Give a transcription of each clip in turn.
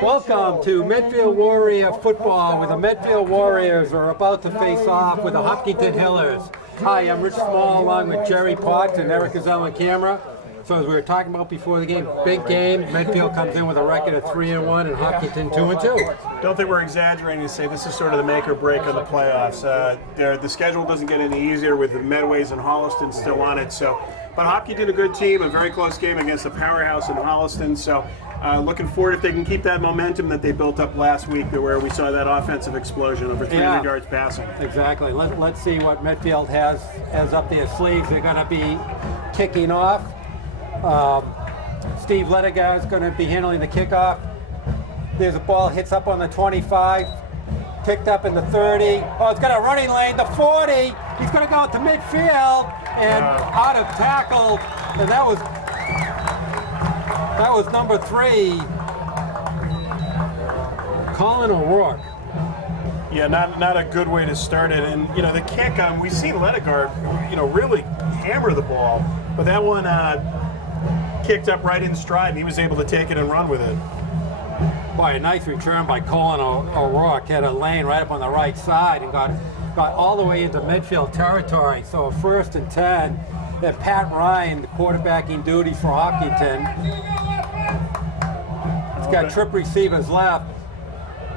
Welcome to Medfield Warrior football, where the Medfield Warriors are about to face off with the Hopkinton Hillers. Hi, I'm Rich Small along with Jerry Potts and Eric Gazelle on camera. So as we were talking about before the game, big game. Medfield comes in with a record of 3-1 and Hopkinton 2-2. Don't think we're exaggerating to say this is sort of the make or break of the playoffs. The schedule doesn't get any easier with the Medways and Holliston still on it. But Hopkinton, a good team, a very close game against the powerhouse in Holliston. So looking forward if they can keep that momentum that they built up last week, where we saw that offensive explosion over 300 yards passing. Exactly. Let's see what Medfield has up their sleeves. They're going to be kicking off. Steve Ledigar is going to be handling the kickoff. There's a ball, hits up on the 25, picked up in the 30. Oh, it's got a running lane, the 40. He's going to go into midfield and out of tackle. And that was number 3, Colin O'Rourke. Yeah, not a good way to start it. And the kick, we see Ledigar, really hammer the ball, but that one kicked up right in stride, and he was able to take it and run with it. Boy, a nice return by Colin O'Rourke. Had a lane right up on the right side and got all the way into midfield territory. So 1st and 10. And Pat Ryan, the quarterbacking duties for Hopkinton. He's got trip receivers left,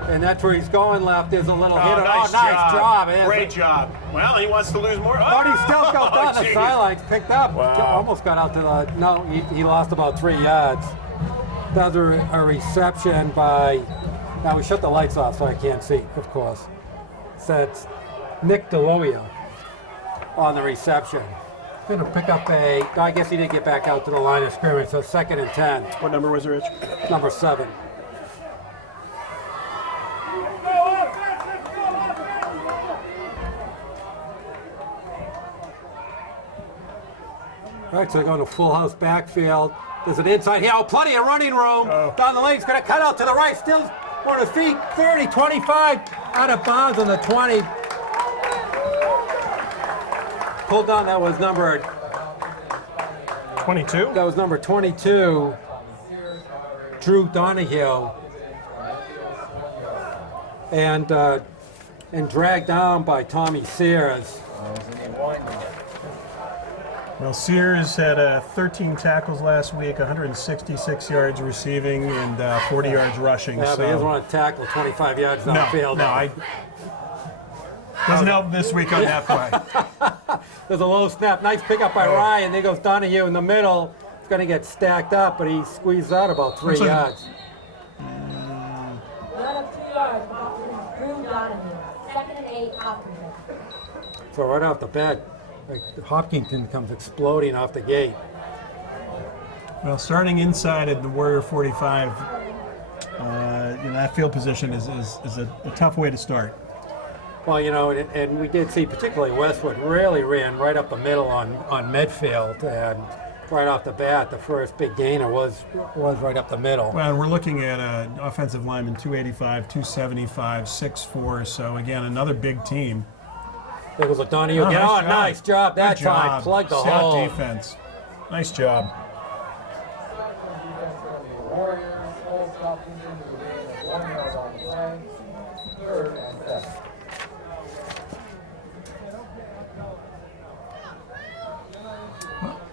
and that's where he's going left. There's a little hitter. Nice job. Great job. Well, he wants to lose more. He still goes down the sidelines, picked up. Wow. Almost got out to the, no, he lost about 3 yards. That was a reception by, now we shut the lights off so I can't see, of course. So it's Nick DeLoia on the reception. Going to pick up I guess he didn't get back out to the line of scrimmage, so 2nd and 10. What number was it, Rich? Number 7. All right, so they're going to full house backfield. There's an inside here. Oh, plenty of running room. Down the lane. He's going to cut out to the right. Still on his feet. 30, 25. Out of bounds on the 20. Pulled down. That was number 22. That was number 22. Drew Donahue. And dragged down by Tommy Sears. Well, Sears had 13 tackles last week, 166 yards receiving, and 40 yards rushing. Yeah, but he doesn't want to tackle 25 yards downfield. Doesn't help this week on that play. There's a low snap. Nice pickup by Ryan. There goes Donahue in the middle. It's going to get stacked up, but he squeezed out about 3 yards. Run of 2 yards, Drew Donahue. 2nd and 8, Hopkinton. So right off the bat, Hopkinton comes exploding off the gate. Well, starting inside at the Warrior 45, that field position is a tough way to start. Well, and we did see particularly Westwood really ran right up the middle on Medfield, and right off the bat, the first big gainer was right up the middle. Well, and we're looking at an offensive lineman, 285, 275, 6'4", so again, another big team. There was a Donahue again. Oh, nice job that time. Plugged the hole. Sound defense. Nice job.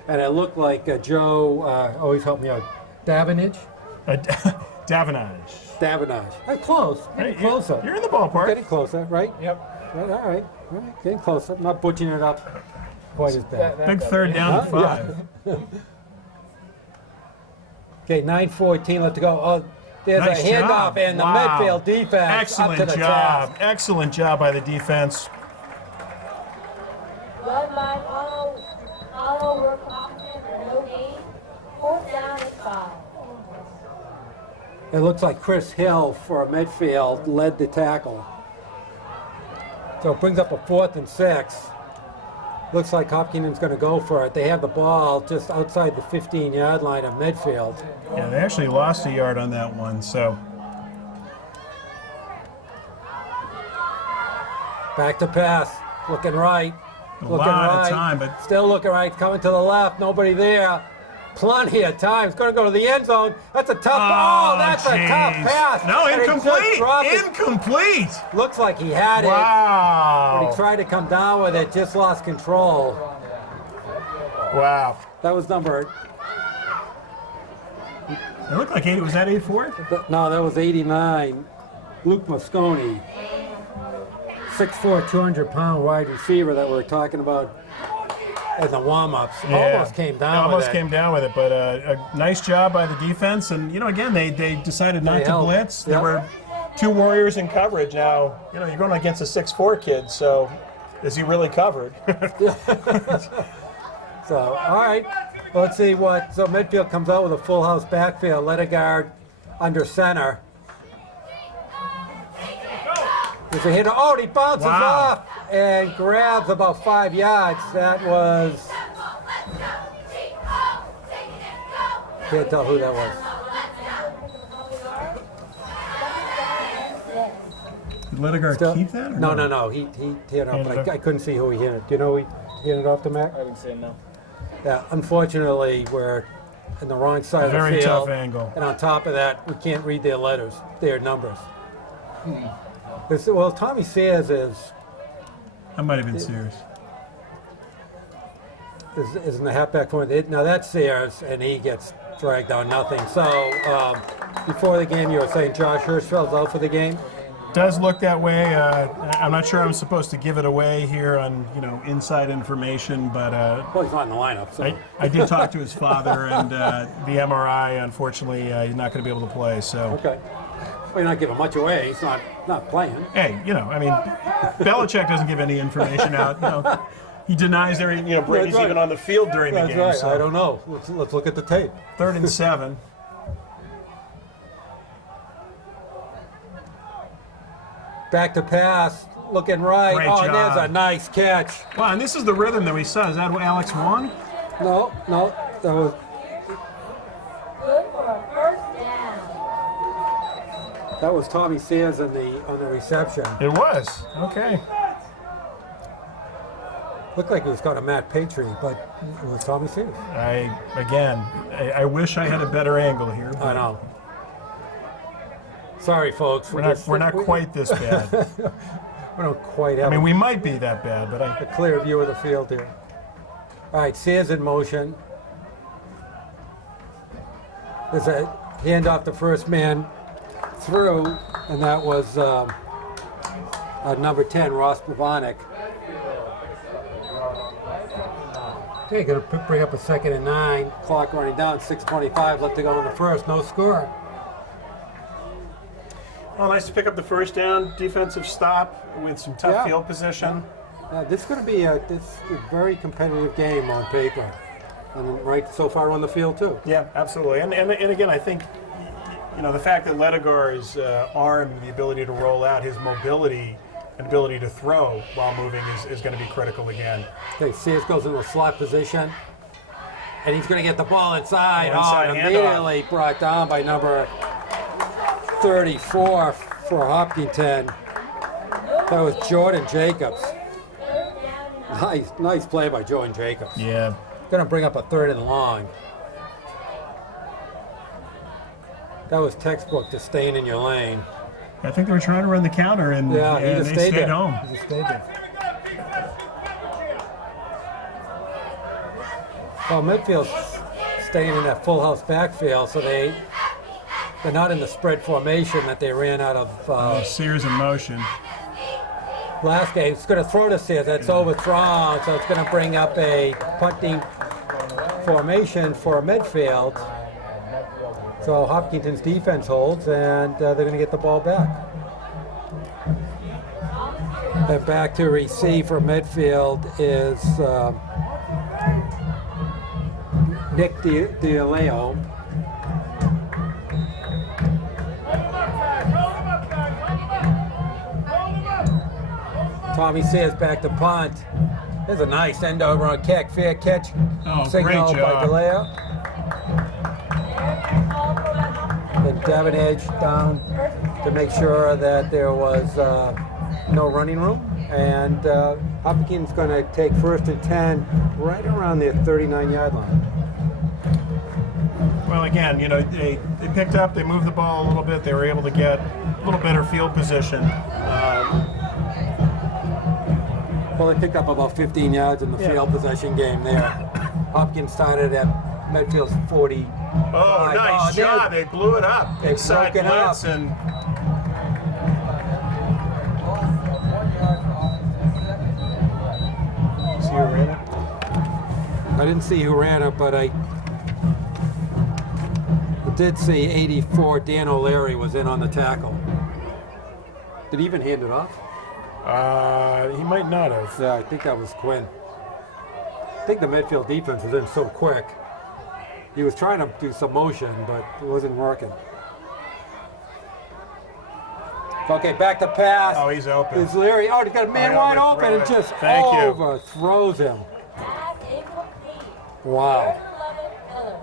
And it looked like Joe, always helped me out, Davenage? Davenage. Close. Getting closer. You're in the ballpark. Getting closer, right? Yep. All right. Getting closer. I'm not butchering it up quite as bad. Big 3rd down and 5. Yeah. Okay, 9:14 left to go. Oh, there's nice a handoff, job. and the Medfield defense Excellent up to the job. task. Excellent job by the defense. Run by follow work Hopkinton for no gain. 4th down and 5. It looks like Chris Hill for Medfield led the tackle. So it brings up a 4th and 6. Looks like Hopkinton's going to go for it. They have the ball just outside the 15-yard line of Medfield. Yeah, they actually lost a yard on that one, so. Back to pass. Looking right. A lot of time, but still looking right. Coming to the left. Nobody there. plenty of time. It's going to go to the end zone. That's a tough. That's a tough pass. No, And he just incomplete. dropped it. Incomplete. Looks like he had it. Wow. But he tried to come down with it, just lost control. Wow. That was number. It looked like 80. Was that 84? No, that was 89. Luke Mosconi, 6'4", 200-pound wide receiver that we were talking about in the warm-ups. Almost came down Almost with it. came down with it, but a nice job by the defense. And, again, they decided not to held. blitz. Yep. There were 2 Warriors in coverage. Now, you're going against a 6'4" kid, so is he really covered? So, all right. Well, let's see what. So, Medfield comes out with a full house backfield. Ledegaard under center. There's a hit. Oh, he bounces off and grabs about 5 yards. That was. Can't tell who that was. Did Ledegaard keep that? Or No. He hit it off, but I couldn't see who he hit it. Do you know who he hit it off to, Mac? I haven't seen no. Yeah, unfortunately, we're in the wrong side of the field. Very tough angle. And on top of that, we can't read their letters, their numbers. Well, Tommy Sayers is I might have been serious. in the halfback for it. Now that's Sayers, and he gets dragged down nothing. So before the game, you were saying Josh Hirschfeld's out for the game? Does look that way. I'm not sure I'm supposed to give it away here on inside information, but Well, he's not in the lineup, so. I did talk to his father, and the MRI, unfortunately, he's not going to be able to play. So Okay. Well, you're not giving much away. He's not playing. hey, Belichick doesn't give any information out. He denies there. Brady's right. even on the field during That's the game. right. So I don't know. Let's look at the tape. 3rd and 7. Back to pass, looking right. Great And there's job. a nice catch. Wow, and this is the rhythm that we saw. Is that what Alex won? No, that was. Good for a first down. That was Tommy Sayers on the reception. It was. Okay. Looked like it was called a Matt Patry, but it was Tommy Sayers. I wish I had a better angle here. I know. Sorry, folks. We're not quite this bad. We don't quite have We might be that bad, but a clear view of the field here. All right, Sayers in motion. There's a handoff to first man through, and that was number 10, Ross Pavanik. Okay, going to bring up a 2nd and 9. Clock running down, 6:25 left to go in the first. No score. well, nice to pick up the first down. Defensive stop with some tough field position. This is going to be a very competitive game on paper, and right so far on the field too. Yeah, absolutely. And again, I think the fact that Ledegaard's arm and the ability to roll out, his mobility and ability to throw while moving is going to be critical again. Okay, Sayers goes into a slot position, and he's going to get the ball inside. Inside and handoff. immediately brought down by number 34 for Hopkinton. That was Jordan Jacobs. Nice play by Jordan Jacobs. Yeah. Going to bring up a 3rd and long. That was textbook to staying in your lane. I think they were trying to run the counter, and He they just stayed there. home. He just stayed there. Well, Medfield's staying in that full house backfield, so they're not in the spread formation that they ran out of Sears in motion. last game. It's going to throw to Sayers. That's overthrown, so it's going to bring up a punting formation for Medfield. So Hopkinton's defense holds, and they're going to get the ball back. And back to receive for Medfield is Nick DiLeo. Tommy Sayers back to punt. There's a nice end over on kick. Fair catch signal great by job. DeLeo. Then Devin Edge down to make sure that there was no running room. And Hopkinton's going to take 1st and 10 right around their 39-yard line. Well, again, you know, they picked up, they moved the ball a little bit, they were able to get a little better field position. Well, they picked up about 15 yards in the field possession game there. Hopkins started at Medfield's 40. Oh, nice job. They blew it up. They Inside broke it blitz up. and see who ran it? I didn't see who ran it, but I did see 84 Dan O'Leary was in on the tackle. Did he even hand it off? He might not have. Yeah, I think that was Quinn. I think the Medfield defense was in so quick. He was trying to do some motion, but it wasn't working. Okay, back to pass. Oh, he's open. It's Leary. Oh, he's got a man wide open and just overthrows him. Pass incomplete. Wow. Third and 11, Miller.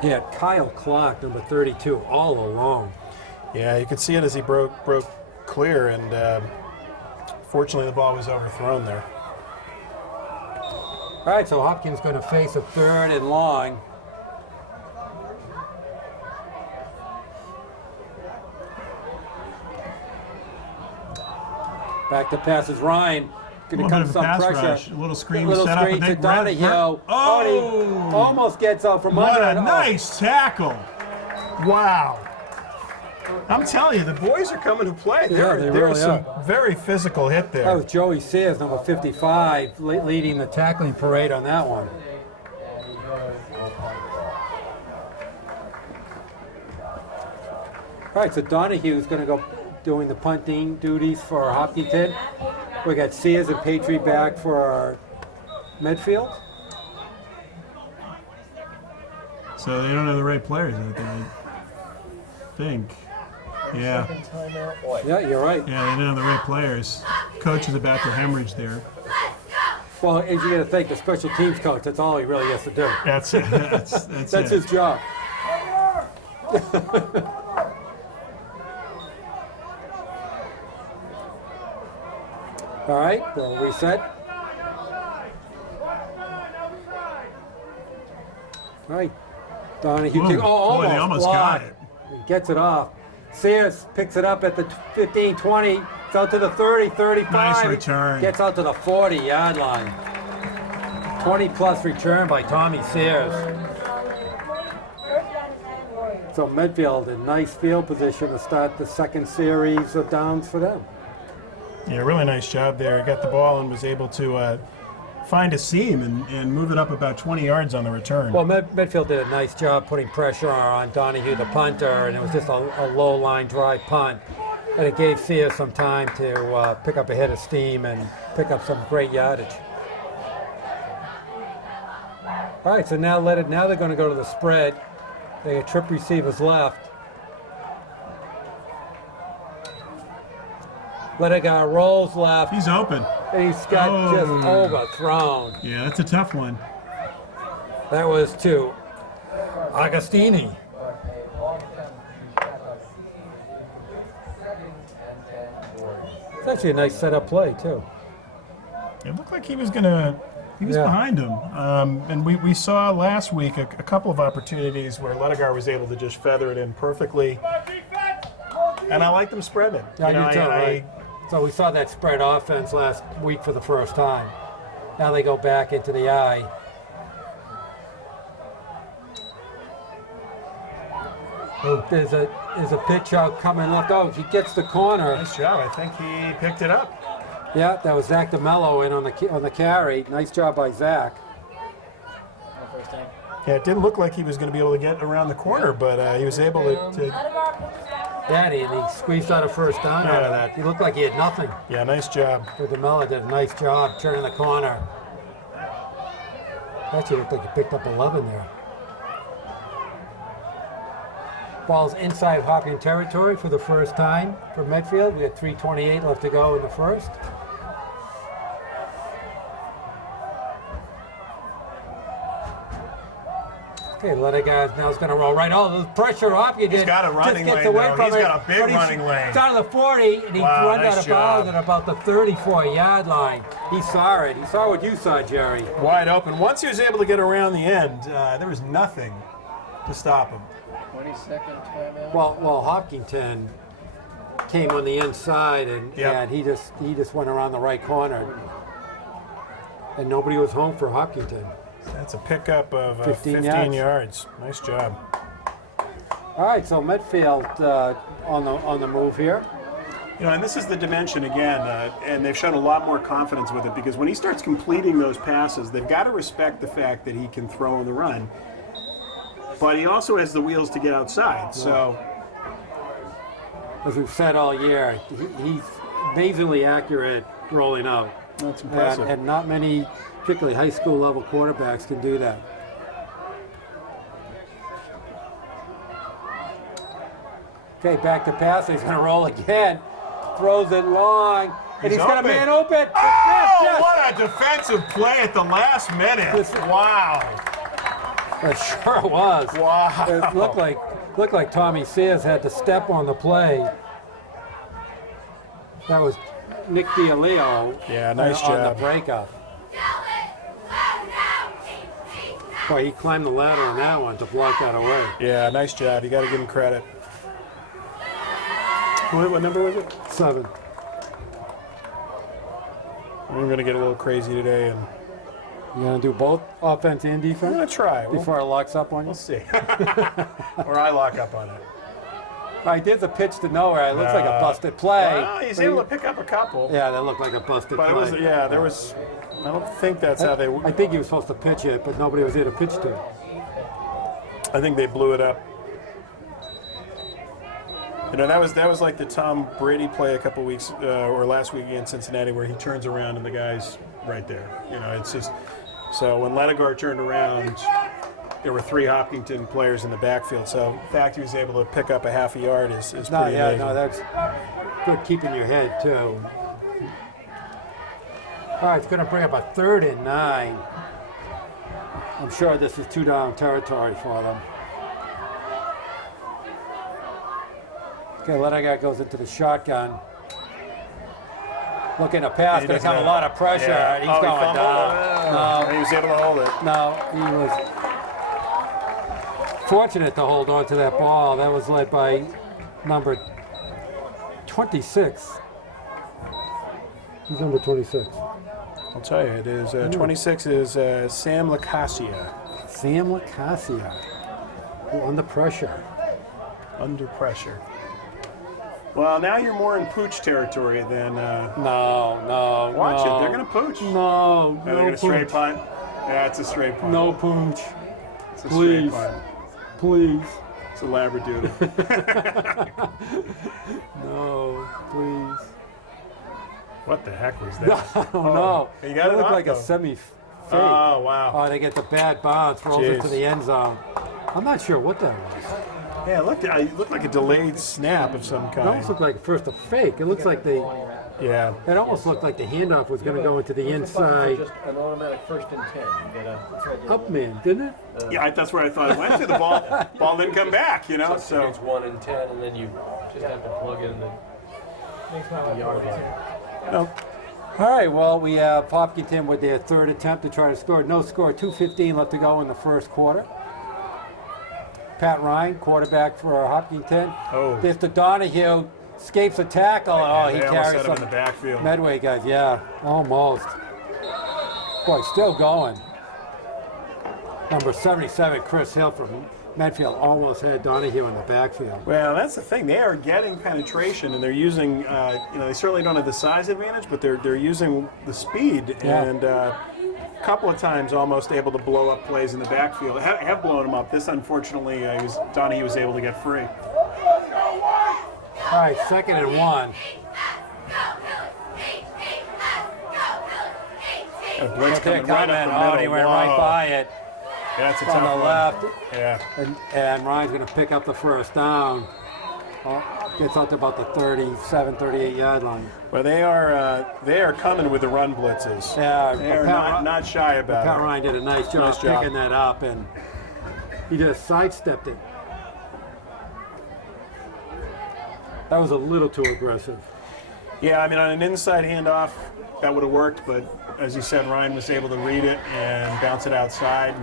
He had Kyle Clark, number 32, all along. Yeah, you could see it as he broke clear, and fortunately the ball was overthrown there. All right, so Hopkins going to face a 3rd and long. Back to passes. Ryan going to come some pressure. Rush, a little screen Little set up. screen But to Donahue. Oh, He almost gets out from what under a it. nice tackle! Wow. I'm telling you, the boys are coming to play. Yeah, There they was really some very physical hit there. That was Joey Sears, number 55, leading the tackling parade on that one. All right, so Donahue's going to go doing the punting duties for Hopkinton. We got Sears and Patry back for Medfield. So they don't have the right players, I think. Yeah. Yeah, you're right. Yeah, they didn't have the right players. Coach is about to hemorrhage there. Well, as you got to think, the special teams coach, that's all he really has to do. That's it. That's That's it. his job. All right, we'll reset. All right, Donahue. Ooh, boy, they almost got blocked. it. He gets it off. Sears picks it up at the 15, 20. It's out to the 30, 35. Nice return. Gets out to the 40-yard line. 20-plus return by Tommy Sears. So Medfield in nice field position to start the second series of downs for them. Yeah, really nice job there. He got the ball and was able to find a seam and move it up about 20 yards on the return. Well, Medfield did a nice job putting pressure on Donahue, the punter, and it was just a low-line dry punt. And it gave Sears some time to pick up a hit of steam and pick up some great yardage. All right, so now they're going to go to the spread. They got trip receivers left. Ledigar rolls left. He's open. And he's got just overthrown. Yeah, that's a tough one. That was to Agostini. It's actually a nice setup play, too. It looked like he was behind him. And we saw last week a couple of opportunities where Ledigar was able to just feather it in perfectly. And I like them spreading. Right. So we saw that spread offense last week for the first time. Now they go back into the eye. Oh, there's a pitch out coming left. Oh, he gets the corner. Nice job. I think he picked it up. Yeah, that was Zach DeMello in on the carry. Nice job by Zach. Yeah, it didn't look like he was going to be able to get around the corner, but he was able to Yeah, and he squeezed out a first down out of that. He looked like he had nothing. Yeah, nice job. So DeMello did a nice job turning the corner. Actually looked like he picked up 11 there. Ball's inside Hopkinton territory for the first time for Medfield. We had 3:28 left to go in the first. Okay, Leningrad now is going to roll right. Oh, the pressure off you did. He's got a running just gets lane, away though. from He's it, got a big but he's running lane. down to the 40, and he Wow, runs nice out of bounds job. at about the 34-yard line. He saw it. He saw what you saw, Jerry. Wide open. Once he was able to get around the end, there was nothing to stop him. 20-second timeout. Well, Hopkinton came on the inside, and, Yep. and he just went around the right corner, and nobody was home for Hopkinton. That's a pickup of 15 15 yards. Nice job. All right, so Medfield on the move here. You know, and this is the dimension again, and they've shown a lot more confidence with it because when he starts completing those passes, they've got to respect the fact that he can throw on the run. But he also has the wheels to get outside, so. As we've said all year, he's amazingly accurate rolling out. That's impressive. And not many, particularly high school level quarterbacks, can do that. Okay, back to pass. He's going to roll again. Throws it long. And he's got a open. man open. Oh, Yes, yes. what a defensive play at the last minute. Wow. It sure was. Wow. It looked like Tommy Sears had to step on the play. That was Nick D'Aleo. Yeah, nice on job. the breakup. Boy, he climbed the ladder on that one to block that away. Yeah, nice job. You got to give him credit. What number was it? 7. We're going to get a little crazy today, and You gonna do both offense and I'm defense going to try. before it locks up on you? We'll see. Or I lock up on it. All right, there's a pitch to nowhere. It looks like a busted play. Well, he's able to pick up a couple. Yeah, that looked like a busted But play. it was, yeah, there was. I don't think that's how they. I think he was supposed to pitch it, but nobody was there to pitch to. I think they blew it up. You know, that was like the Tom Brady play a couple weeks or last week against Cincinnati, where he turns around and the guy's right there. You know, it's just so when Leningrad turned around, there were 3 Hopkinton players in the backfield. So the fact he was able to pick up a half a yard is pretty amazing. No, that's good keeping your head too. All right, it's going to bring up a 3rd and 9. I'm sure this is 2-down territory for them. Okay, Leningrad goes into the shotgun. Looking to pass, He going to doesn't come a have- lot of pressure, Yeah. and he's Oh, he going fumbled? down. He was able to hold it. No, he was fortunate to hold on to that ball. That was led by number 26. Who's number 26? I'll tell you, it is 26 is Sam Lacasia. Sam Lacasia. Under pressure. Under pressure. Well, now you're more in pooch territory than. No. Watch no. it. They're going to pooch. No, They're no going to straight pooch. punt. Yeah, it's a straight punt. No pooch. It's a please. straight punt. Please. It's a labradoodle. No, please. What the heck was that? I don't know. You got it it looked off, like though. a semi-fake. Oh, wow. Oh, they get the bad bounce, rolls into Jeez. the end zone. I'm not sure what that was. Yeah, it looked like a delayed snap of some It kind. almost looked like first a fake. It looks like Yeah. it almost looked like the handoff was going to go into the inside Just an automatic 1st and 10. You gotta up man, didn't it? Yeah, that's where I thought it went to. The ball didn't come back, you know? So. It's 1 and 10, and then you just have to plug in the yard line. No. All right, well, we have Hopkinton with their 3rd attempt to try to score. No score, 2:15 left to go in the first quarter. Pat Ryan, quarterback for Hopkinton. Oh. There's the Donahue, escapes a tackle. Oh, he They almost carries had him in some the backfield. Medway guys, yeah, almost. Boy, still going. Number 77, Chris Hill from Medfield, almost had Donahue in the backfield. Well, that's the thing. They are getting penetration, and they're using. They certainly don't have the size advantage, but they're using the speed, Yeah. and a couple of times almost able to blow up plays in the backfield. Have blown them up. This, unfortunately, Donahue was able to get free. All right, 2nd and 1. A blitz Look at coming right up comment. the Oh, middle. he went Whoa. right by it That's a from tough the one. left. Yeah. And Ryan's going to pick up the first down. Oh, gets out to about the 37, 38-yard line. Well, they are coming with the run blitzes. Yeah, They are Pat not shy about Pat it. Ryan did a nice job Nice job. picking that up, and He just sidestepped it. That was a little too aggressive. Yeah, I mean, on an inside handoff, that would have worked, but as you said, Ryan was able to read it and bounce it outside.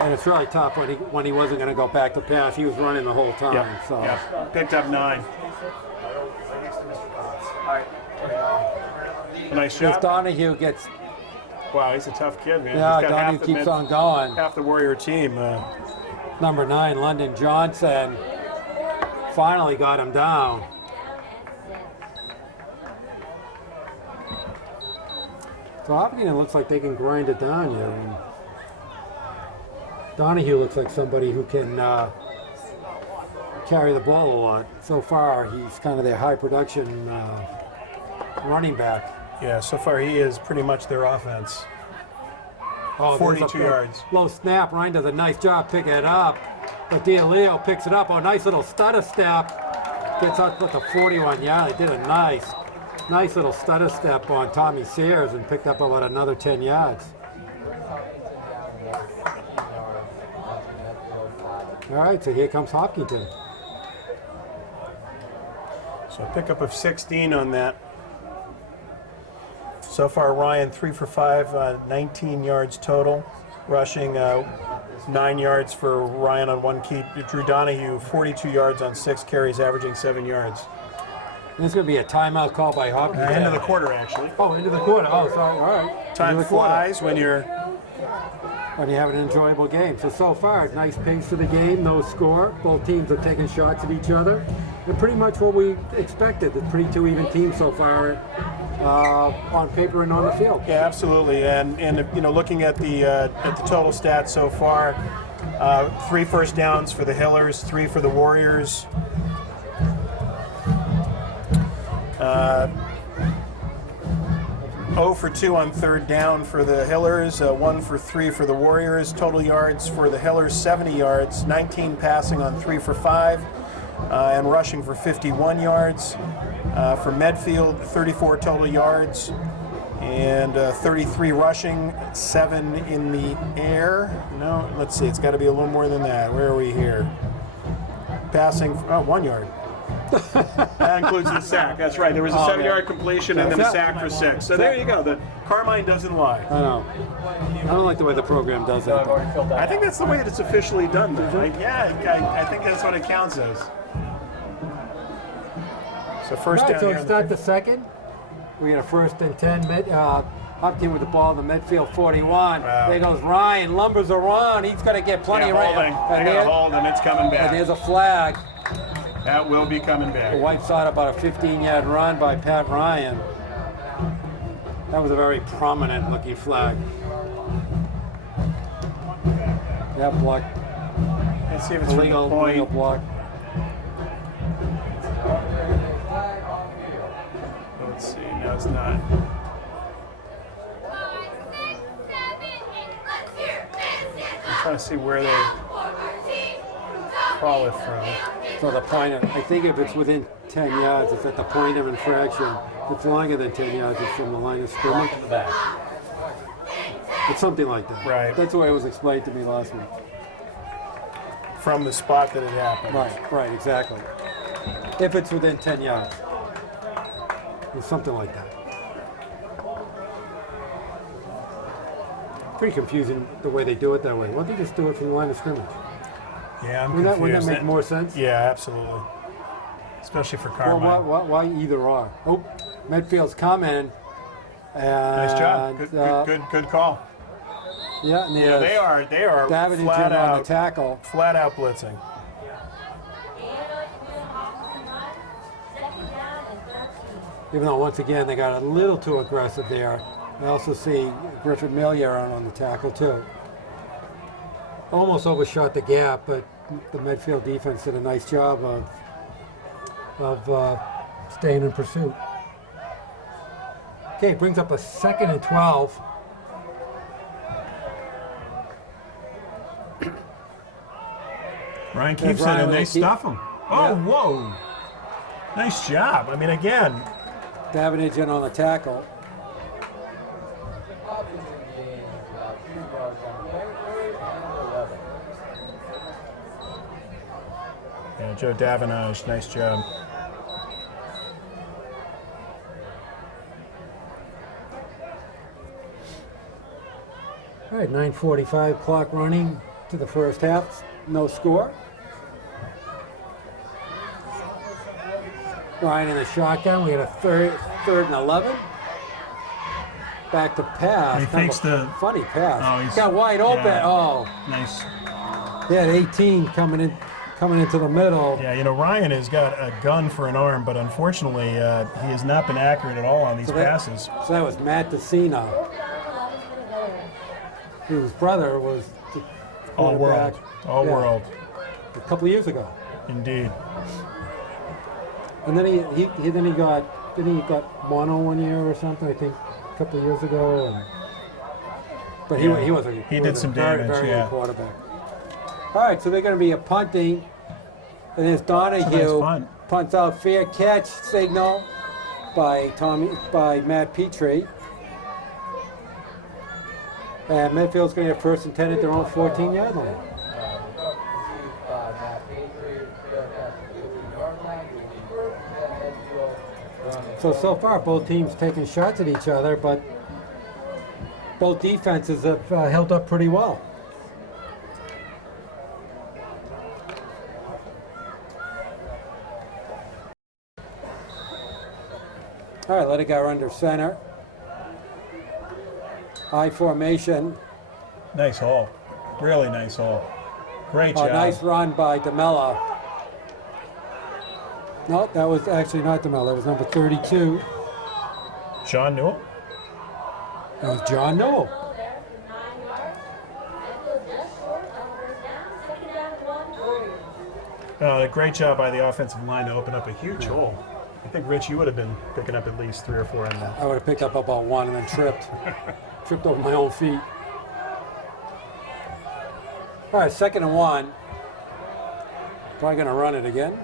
And it's really tough when he wasn't going to go back to pass. He was running the whole time. So. Picked up 9. Nice If shot. Donahue gets... Wow, he's a tough kid, man. Yeah, He's got Donahue keeps on going. half the Warrior team. Number 9, London Johnson, finally got him down. So Hopkinton looks like they can grind it down here. And Donahue looks like somebody who can carry the ball a lot. So far, he's kind of their high production running back. Yeah, so far he is pretty much their offense. Oh, 42 yards. Low snap. Ryan does a nice job picking it up. But D'Aleo picks it up. Oh, nice little stutter step. Gets up with the 41. Yeah, they did a nice little stutter step on Tommy Sears and picked up about another 10 yards. All right, so here comes Hopkinton. So a pickup of 16 on that. So far, Ryan 3 for 5, 19 yards total, rushing 9 yards for Ryan on 1 keep. Drew Donahue 42 yards on 6 carries, averaging 7 yards. This is going to be a timeout call by Hopkinton. End of the quarter, actually. Oh, into the quarter. Oh, so all right. Time flies when you're. When you have an enjoyable game. So far, nice pace to the game, no score. Both teams are taking shots at each other. And pretty much what we expected. It's pretty 2 even teams so far on paper and on the field. Yeah, absolutely. And you know, looking at the total stats so far, 3 first downs for the Hillers, 3 for the Warriors. 0 for 2 on 3rd down for the Hillers, 1 for 3 for the Warriors. Total yards for the Hillers, 70 yards, 19 passing on 3 for 5, and rushing for 51 yards. For Medfield, 34 total yards, and 33 rushing, 7 in the air. No, let's see, it's got to be a little more than that. Where are we here? Passing, 1 yard. That includes the sack. That's right. There was a 7-yard completion and then a sack for 6. So there you go. The Carmine doesn't lie. I know. I don't like the way the program does that. I think that's the way it's officially done, though. I think that's what it counts as. So first down. So here start the second. We got a 1st and 10. Hopkinton with the ball, the Medfield 41. Wow. There goes Ryan. Lumbers are on. He's going to get plenty of holding. They got a hold, and it's coming back. And there's a flag. That will be coming back. Wipes out about a 15-yard run by Pat Ryan. That was a very prominent looking flag. That block. Let's see if it's from the point. Legal block. Let's see. No, it's not. I'm trying to see where they call it from. So the point of, I think if it's within 10 yards, it's at the point of infraction. If it's longer than 10 yards, it's from the line of scrimmage. It's something like that. Right. That's the way it was explained to me last week. From the spot that it happened. Right, exactly. If it's within 10 yards. It's something like that. Pretty confusing the way they do it that way. Why don't they just do it from the line of scrimmage? Yeah, I'm Wouldn't confused. that make more sense? Yeah, absolutely. Especially for Carmine. Well, why either or? Oh, Medfield's coming. Nice job. Good call. Yeah, and Yeah, they are Davenington flat on out the tackle. Flat out blitzing. Even though once again they got a little too aggressive there. I also see Griffin Millier on the tackle too. Almost overshot the gap, but the Medfield defense did a nice job of staying in pursuit. Okay, brings up a 2nd and 12. Ryan keeps it and they stuff him. Oh, yeah. Whoa. Nice job. I mean, again. Davenington on the tackle. Yeah, Joe Davenage, nice job. All right, 9:45 clock running to the first half. No score. Ryan in the shotgun. We had a third and 11. Back to pass. He Kind fakes of a the- funny pass. Oh, he's- Got wide open. yeah. Oh, Nice. he had 18 coming into the middle. Yeah, you know, Ryan has got a gun for an arm, but unfortunately, he has not been accurate at all on these So that- passes. So that was Matt DeCina, whose brother was the All quarterback, world. All yeah, world. a couple of years ago. Indeed. And then he got mono one year or something, I think, a couple of years ago. But Yeah. he was a He did some very, damage, very yeah. good quarterback. All right, so they're going to be a punting, and there's It's a nice Donahue punt. punts out, fair catch signal by Matt Petrie. And Medfield's going to get first and 10 at their own 14-yard line. So far, both teams taking shots at each other, but both defenses have held up pretty well. All right, let it go under center. I formation. Nice haul. Really nice haul. Great A job. nice run by DeMella. No, that was actually not DeMella. That was number 32. Sean Newell. That was John Newell. There for 9 yards. Medfield just short of first down. Second down and 1 Warriors. A great job by the offensive line to open up a huge hole. I think, Rich, you would have been picking up at least 3 or 4 in that. I would have picked up about one and then tripped. Tripped over my own feet. All right, second and 1. Probably going to run it again.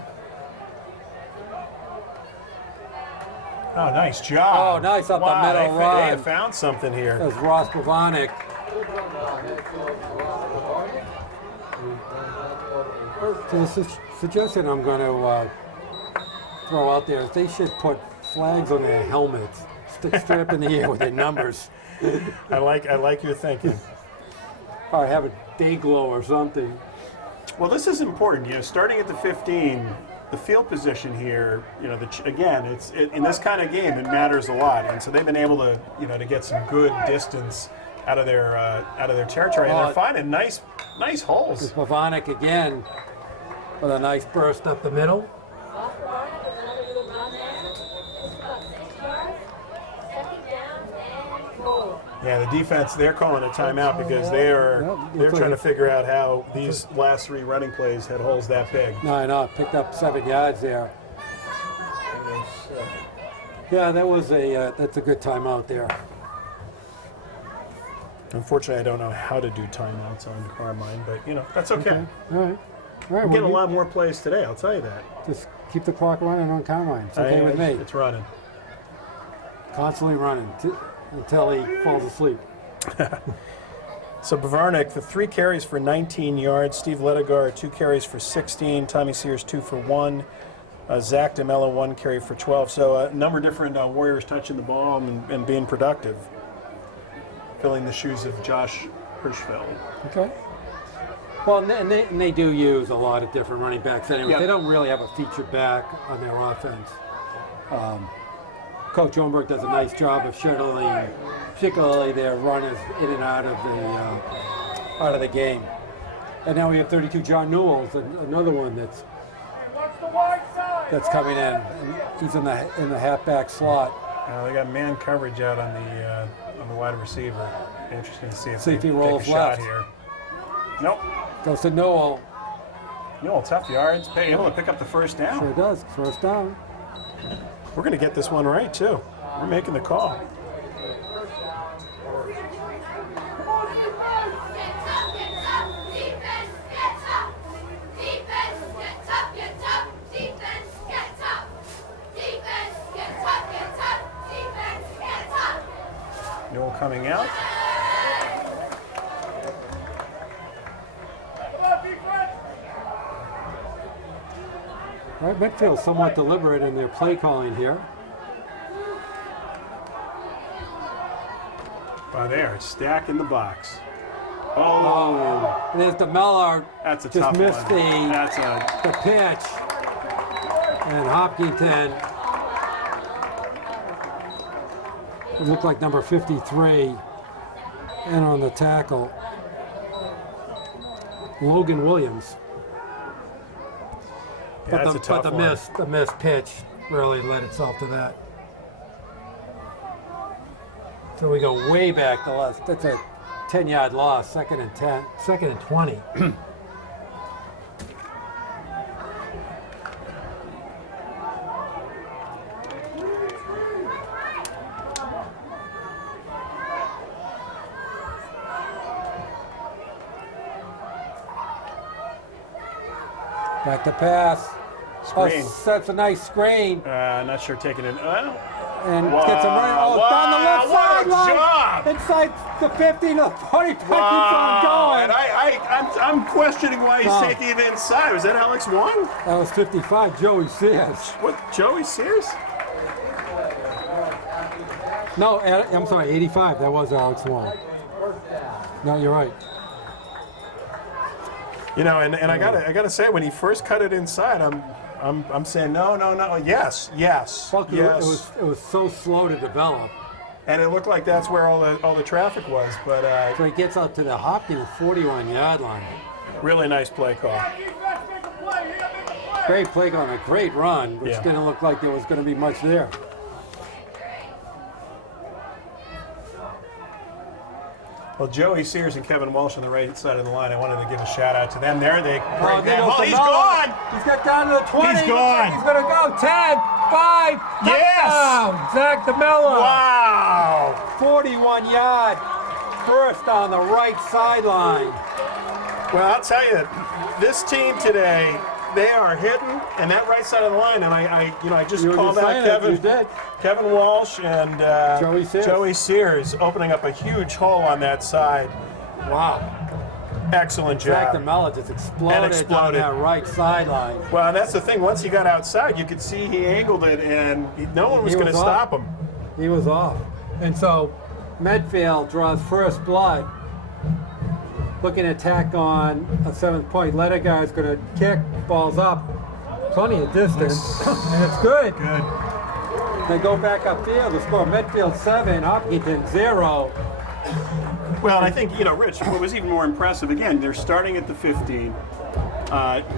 Oh, nice job. Oh, nice up the Wow, middle they run. have found something That here. was Ross Pavanik. So the suggestion I'm going to throw out there is they should put flags on their helmets, stick straight up in the air with their numbers. I like your thinking. Or have a day glow or something. Well, this is important. You know, starting at the 15, the field position here. You know, in this kind of game, it matters a lot, and so they've been able to, to get some good distance out of their territory, and they're finding nice holes. There's Pavanik again with a nice burst up the middle. Off the line, there's another little run there. It's about 6 yards. Second down and 4. Yeah, the defense, they're calling a timeout because they're Looks like trying to it. figure out how these last 3 running plays had holes that big. No, I know, picked up 7 yards there. Yeah, that's a good timeout there. Unfortunately, I don't know how to do timeouts on Carmine, but that's okay. All right. We're well, getting a lot more plays today, I'll tell you that. Just keep the clock running on Carmine. It's okay with me. It's running. Constantly running until he falls asleep. So Bavarnik, the 3 carries for 19 yards. Steve Ledigar, 2 carries for 16. Tommy Sears, 2 for 1. Zach DeMello, 1 carry for 12. So a number of different Warriors touching the ball and being productive. Filling the shoes of Josh Hirschfeld. Okay. Well, and they do use a lot of different running backs anyway. Yeah. They don't really have a featured back on their offense. Coach Holmberg does a nice job of shuttling, particularly their runners in and out of the game. And now we have 32 John Newell's, another one that's coming in. And he's in the halfback slot. They got man coverage out on the wide receiver. Interesting to see if See if he rolls take a shot left. here. Nope. Goes to Newell. Tough yards. Able to pick up the first down. Sure does. First down. We're going to get this one right, too. We're making the call. Newell coming out. Right, Medfield somewhat deliberate in their play calling here. Wow, there, stack in the box. Oh, And there's DeMello. that's a Just tough missed one. the- That's The pitch. And Hopkinton. It looked like number 53. And on the tackle, Logan Williams. that's a tough the one. the missed pitch really led itself to that. So we go way back to last. That's a 10-yard loss. Second and 10. Second and 20. Back to pass. Screen. Oh, that's a nice screen. Not sure taking it. And Wow, gets him running. Oh, down the left what a sideline. job. Inside the 50 to the 45 keeps on Wow. And going. I'm questioning why he's Oh. taking it inside. Was that Alex Wong? That was 55, Joey Sears. What, Joey Sears? No, I'm sorry, 85. That was Alex Wong. No, you're right. You know, and I gotta say, when he first cut it inside, I'm saying no, yes. Fuck, it was so slow to develop. And it looked like that's where all the traffic was, but So he gets out to the Hopkins 41-yard line. really nice play call. Great play on a great run, which Yeah. didn't look like there was going to be much there. Well, Joey Sears and Kevin Walsh on the right side of the line, I wanted to give a shout out to them. There they break there down. goes Oh, he's DeMello. gone! He's got down to the 20. He's gone. He's going to go 10, 5, Yes! touchdown. Zach DeMello. Wow! 41-yard burst on the right sideline. Well, I'll tell you, this team today, they are hitting, and that right side of the line, and I just You were called just out saying it, you Kevin. did. Kevin Walsh and Joey Sears. opening up a huge hole on that side. Wow. Excellent Zach job. DeMello just exploded on that right sideline. Well, and that's the thing. Once he got outside, you could see he angled it, and no one was He going to was stop off. him. He was off. And so Medfield draws first blood. Looking at tack on a 7th point. Lettergaard's going to kick. Ball's up. Plenty of distance. And it's good. Good. They go back upfield. The score Medfield 7, Hopkinton 0. Well, I think, Rich, what was even more impressive, again, they're starting at the 15.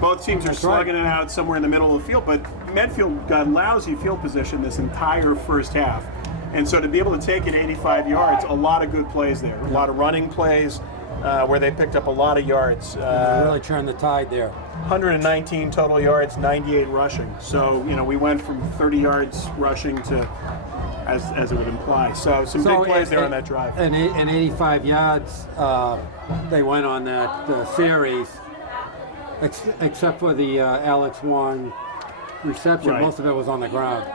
Both teams are slugging it out somewhere in the middle of the field, but Medfield got lousy field position this entire first half. And so to be able to take it 85 yards, a lot of good plays there. A lot of running plays where they picked up a lot of yards. They really turned the tide there. 119 total yards, 98 rushing. So, we went from 30 yards rushing to, as it would imply. So some big plays there on that drive. And 85 yards they went on that series, except for the Alex Wong reception. Right. Most of it was on the ground.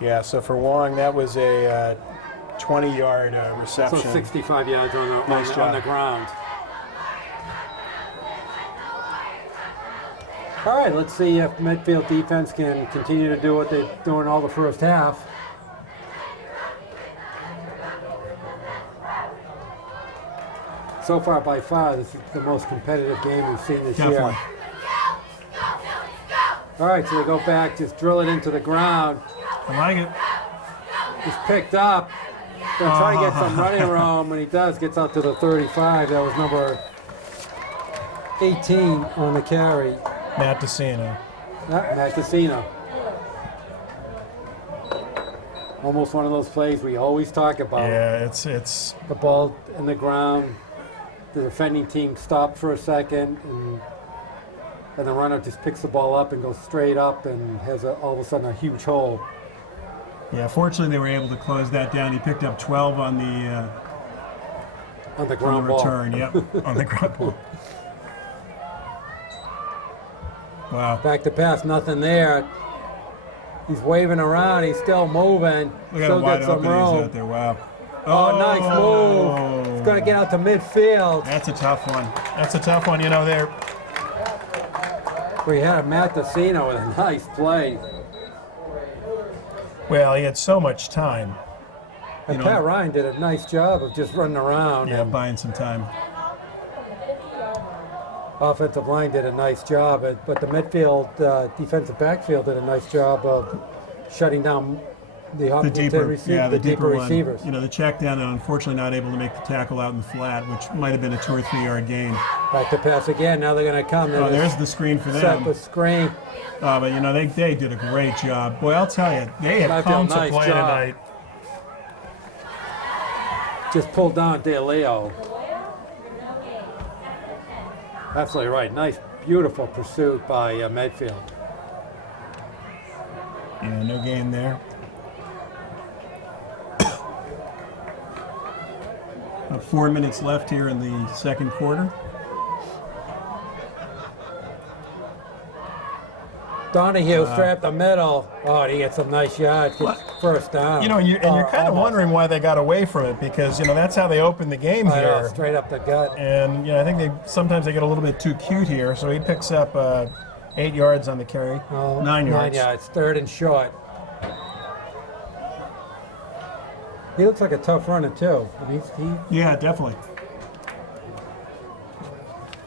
Yeah, so for Wong, that was a 20-yard reception. So 65 yards on the, Nice on job. the ground. All right, let's see if Medfield defense can continue to do what they're doing all the first half. So far, by far, this is the most competitive game we've seen this Definitely. year. All right, so we go back, just drill it into the ground. I like it. He's picked up. They'll try to get some running room. When he does, gets out to the 35. That was number 18 on the carry. Matt DeCino. Matt Casino. Almost one of those plays we always talk about. Yeah, it's The ball in the ground. The defending team stopped for a second, and the runner just picks the ball up and goes straight up and has all of a sudden a huge hole. Yeah, fortunately they were able to close that down. He picked up 12 on the On the ground ball. return. Yep, on the ground ball. Wow. Back to pass, nothing there. He's waving around. He's still moving. Look at Still how wide got some open he is room. out there. Wow. Oh, nice move. He's going to get out to midfield. That's a tough one. That's a tough one. They're We had Matt Decino with a nice play. Well, he had so much time. And You know- Pat Ryan did a nice job of just running around. Yeah, And buying some time. offensive line did a nice job, but the midfield, defensive backfield did a nice job of shutting down the The Hopkinton deeper, receivers, the deeper one. receivers. You know, the check down and unfortunately not able to make the tackle out in the flat, which might have been a 2 or 3 yard gain. Back to pass again. Now they're going to come. Oh, there's the screen for set them. the screen. But you know, they did a great job. Boy, I'll tell you, they have Medfield, come to nice play job. tonight. Just pulled down DeLeo. Absolutely right. Nice, beautiful pursuit by Medfield. Yeah, no gain there. About 4 minutes left here in the second quarter. Donahue strapped the middle. Oh, and he gets some nice yards. Gets first down. You know, and you're kind of almost. wondering why they got away from it because you know that's how they open the game I know, here. straight up the gut. And you know, I think sometimes they get a little bit too cute here. So he picks up 8 yards on the carry, Oh, 9 yards. 9 yards. Third and short. He looks like a tough runner too. And Yeah, definitely.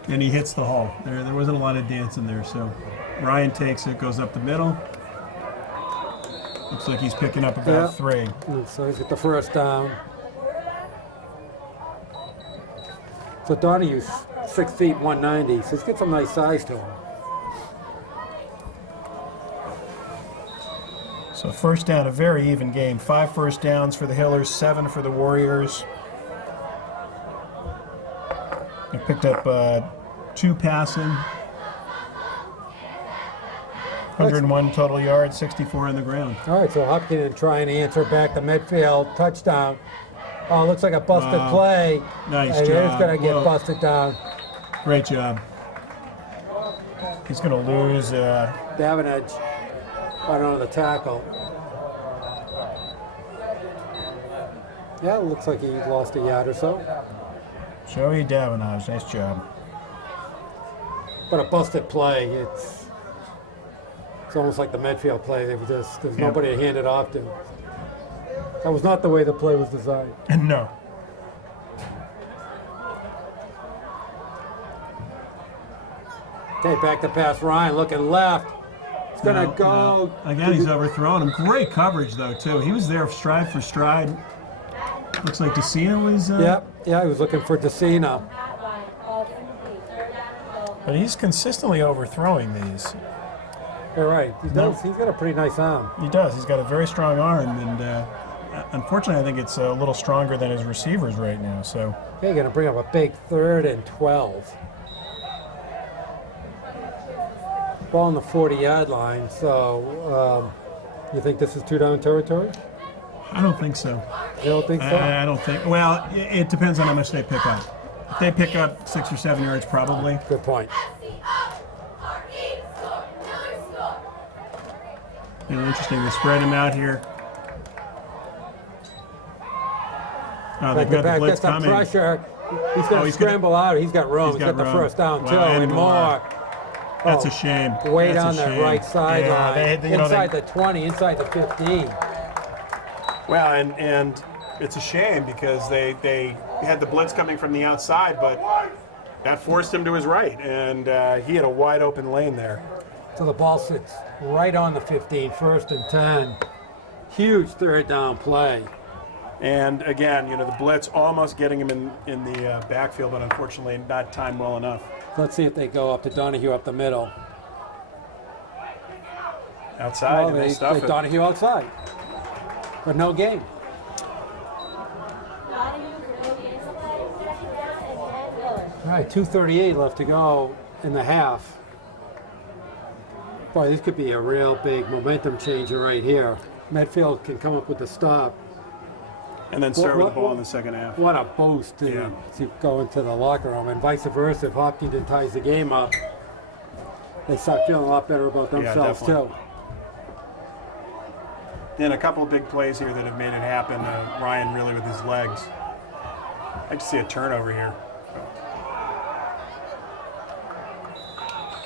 And he hits the hole. There wasn't a lot of dancing there. So Ryan takes it, goes up the middle. Looks like he's picking up about Yeah. 3. So he's got the first down. So Donahue's 6 feet 190. So he's got some nice size to him. So first down, a very even game. 5 first downs for the Hillers, 7 for the Warriors. They picked up 2 passing, 101 total yards, 64 on the ground. All right, so Hopkinton trying to answer back the midfield touchdown. Oh, looks like a busted Wow. play. Nice and job. He's going to get Whoa. busted down. Great job. He's going to lose. Davenage, I don't know, the tackle. Yeah, it looks like he lost a yard or so. Joey Davenage, nice job. But a busted play, it's almost like the Medfield play. There's nobody to hand it off to. That was not the way the play was designed. No. Okay, back to pass Ryan, looking left. He's gonna No, go. no. Again, he's overthrown him. Great coverage, though, too. He was there stride for stride. Looks like Decina was. Yeah, he was looking for Decina. But he's consistently overthrowing these. You're right. He No. does. He's got a pretty nice arm. He does. He's got a very strong arm, and unfortunately, I think it's a little stronger than his receivers right now. So They're gonna bring up a big 3rd and 12. Ball on the 40-yard line. So, you think this is 2-down territory? I don't think so. You don't think so? I don't think. Well, it depends on how much they pick up. If they pick up 6 or 7 yards, probably. Good point. You know, interesting. They spread him out here. Oh, they've got the blitz Gets the coming. pressure. He's going to he's scramble out. He's got room. He's got the room. first down, Wow, too, and and more. more. That's Oh, a shame. Way That's down a the shame. right sideline. Yeah, they inside the 20, inside the 15. Well, and it's a shame because they had the blitz coming from the outside, but that forced him to his right, and he had a wide open lane there. So the ball sits right on the 15, 1st and 10. Huge 3rd down play. And again, you know, the blitz almost getting him in the backfield, but unfortunately not timed well enough. Let's see if they go up to Donahue up the middle. Outside, and they stuff it. Donahue outside. But no gain. All right, 2:38 left to go in the half. Boy, this could be a real big momentum changer right here. Medfield can come up with the stop. And then start with the ball in the second half. What a boost to go into the locker room, and vice versa. If Hopkinton ties the game up, they start feeling a lot better about themselves definitely. too. And a couple of big plays here that have made it happen. Ryan really with his legs. I just see a turnover here.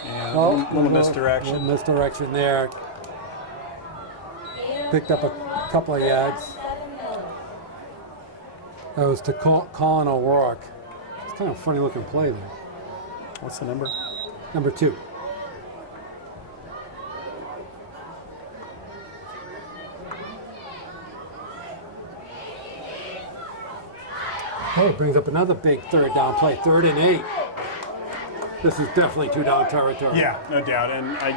And little misdirection. Little misdirection there. Picked up a couple of yards. That was to Colin O'Rourke. It's kind of a funny looking play there. What's the number? Number 2. Oh, it brings up another big third down play, 3rd and 8. This is definitely 2-down territory. Yeah, no doubt. And I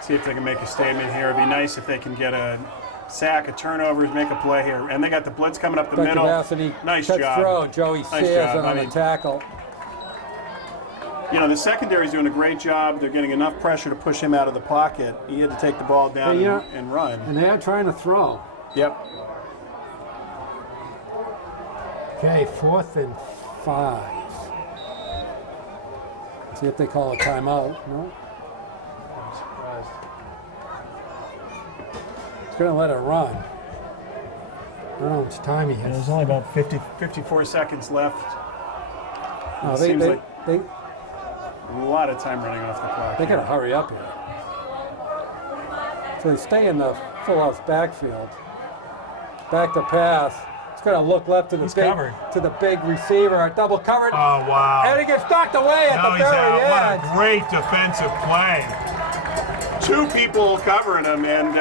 see if they can make a statement here. It'd be nice if they can get a sack, a turnovers, make a play here. And they got the blitz coming up the middle. Nice touch job. Throw. Joey Sears on the tackle. You know, the secondary's doing a great job. They're getting enough pressure to push him out of the pocket. He had to take the ball down and run. And they are trying to throw. Yep. Okay, 4th and 5. See if they call a timeout. No. I'm surprised. It's going to let it run. I don't know how much time he has. There's only about 54 seconds left. No, It they seems like they a lot of time running off the clock. got to hurry up here. So they stay in the full house backfield. Back to pass. It's going to look left to the big receiver. Double covered. Oh, wow. And he gets knocked away at the He's very out. end. What a great defensive play. 2 people covering him, and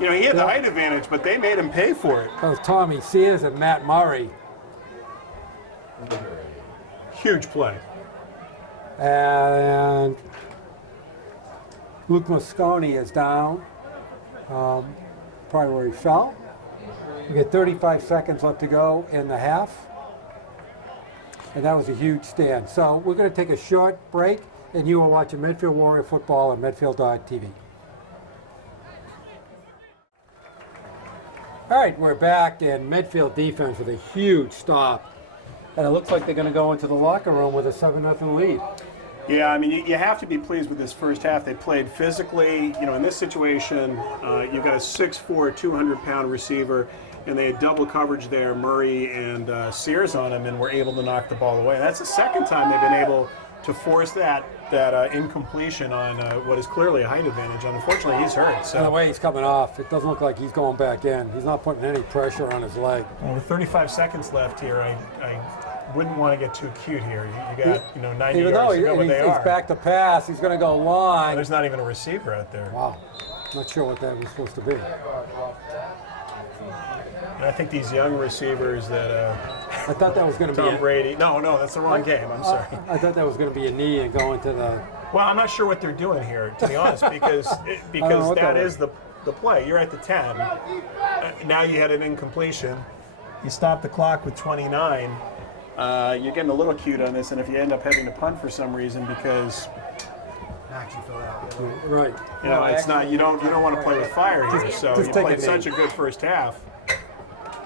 you know, he had the height advantage, but they made him pay for it. That was Tommy Sears and Matt Murray. Huge play. And Luke Mosconi is down, probably where he fell. We get 35 seconds left to go in the half. And that was a huge stand. So we're going to take a short break, and you are watching Medfield Warrior Football on Medfield.tv. All right, we're back, and Medfield defense with a huge stop. And it looks like they're going to go into the locker room with a 7-0 lead. Yeah, I mean, you have to be pleased with this first half. They played physically. You know, in this situation, you've got a 6'4", 200-pound receiver, and they had double coverage there, Murray and Sears on him, and were able to knock the ball away. And that's the second time they've been able to force that incompletion on what is clearly a height advantage. And unfortunately, he's hurt. So And the way he's coming off, it doesn't look like he's going back in. He's not putting any pressure on his leg. Well, with 35 seconds left here, I wouldn't want to get too cute here. You got 90 Even yards though to go, but they he's are. back to pass, he's going to go line. There's not even a receiver out there. Wow, not sure what that was supposed to be. And I think these young receivers that I thought that was going to be Tom Brady. No, that's the wrong game. I'm sorry. I thought that was going to be a knee and go into the. Well, I'm not sure what they're doing here, to be honest, because that is the play. You're at the 10. Now you had an incompletion. You stop the clock with 29. You're getting a little cute on this, and if you end up having to punt for some reason because Right. you know it's not you don't want to play with fire here. So just you take played a such knee. a good first half,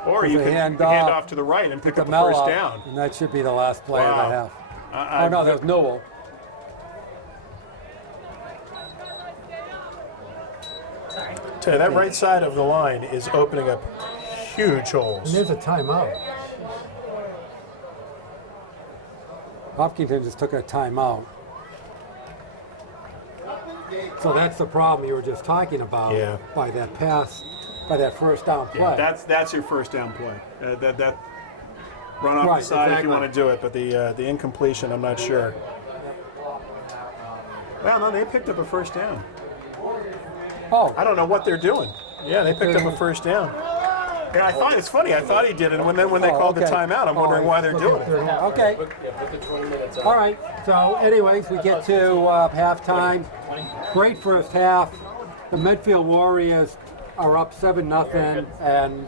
or you With a could hand hand off, off to the right and pick up the Mel first up, down. and that should be the last play of Wow. the half. Oh no, that was Newell. Tell you, that right side of the line is opening up huge And holes. there's a timeout. Hopkinton just took a timeout. So that's the problem you were just talking about. Yeah. By that pass, by that first down play. Yeah, that's your first down play. That run off Right, the side if exactly. you want to do it, but the incompletion, I'm not sure. Well, no, they picked up a first down. Oh, I don't know what they're doing. Yeah, they picked up a first down. Yeah, I thought it's funny. I thought he did it, and when they called the okay. timeout, I'm wondering why they're doing it. Okay. Put the 20 minutes on. All right. So, anyways, we get to halftime. Great first half. The Medfield Warriors are up 7-0, and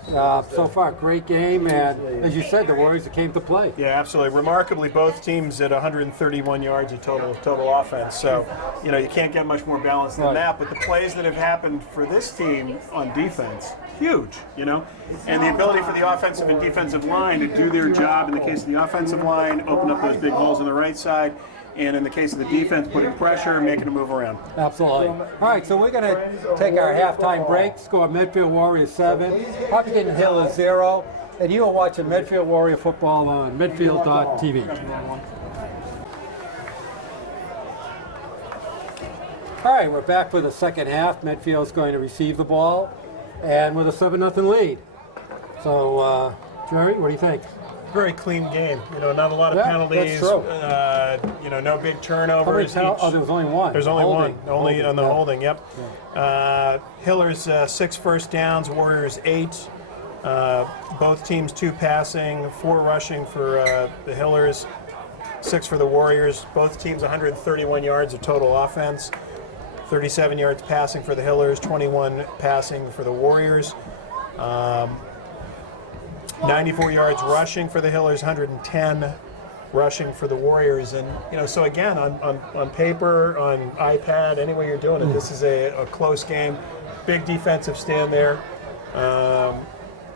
so far, great game. And as you said, the Warriors came to play. Yeah, absolutely. Remarkably, both teams at 131 yards of total offense. So, you know, you can't get much more balanced than Right. that. But the plays that have happened for this team on defense, huge, you know. And the ability for the offensive and defensive line to do their job in the case of the offensive line, open up those big holes on the right side. And in the case of the defense, putting pressure and making them move around. Absolutely. All right, so we're going to take our halftime break. Score Medfield Warriors 7, Hopkinton Hill is 0, and you are watching Medfield Warrior Football on Medfield.tv. All right, we're back for the second half. Medfield's going to receive the ball, and with a 7-0 lead. So, Jerry, what do you think? Very clean game. You know, not a lot of Yeah, penalties. that's true. You know, no big How many turnovers. oh, there was only one. There's only Holding. one. Only on the yeah. holding. Yep. Hillers 6 first downs. Warriors 8. Both teams 2 passing, 4 rushing for the Hillers, 6 for the Warriors. Both teams 131 yards of total offense. 37 yards passing for the Hillers, 21 passing for the Warriors. 94 yards rushing for the Hillers, 110 rushing for the Warriors. And, you know, so again, on paper, on iPad, any way you're doing it, this is a close game. Big defensive stand there.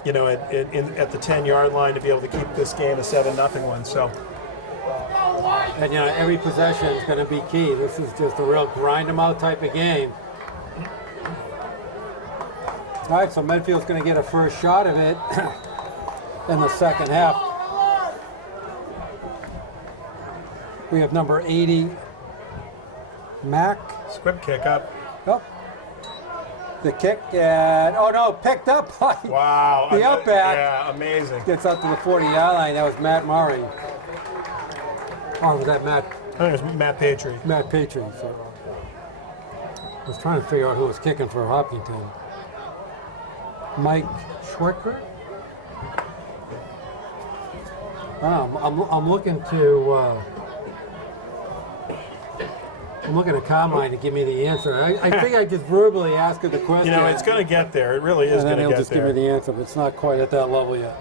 You know, at the 10-yard line to be able to keep this game a 7-0 one. So, And, you know, every possession is going to be key. This is just a real grind-them-out type of game. All right, so Medfield's going to get a first shot of it in the second half. We have number 80, Mac. squib kick up. Oh. The kick, and oh no, picked up by Wow. the outback. Yeah, amazing. Gets up to the 40-yard line. That was Matt Murray. Or was that Matt? I think it was Matt Patry. Matt Patry. So I was trying to figure out who was kicking for Hopkinton. Mike Schwicker? I'm looking to. I'm looking at Carmine to give me the answer. I think I just verbally ask her the question. You know, it's going to get there. It really is and then going to he'll get just there. give me the answer, but it's not quite at that level yet.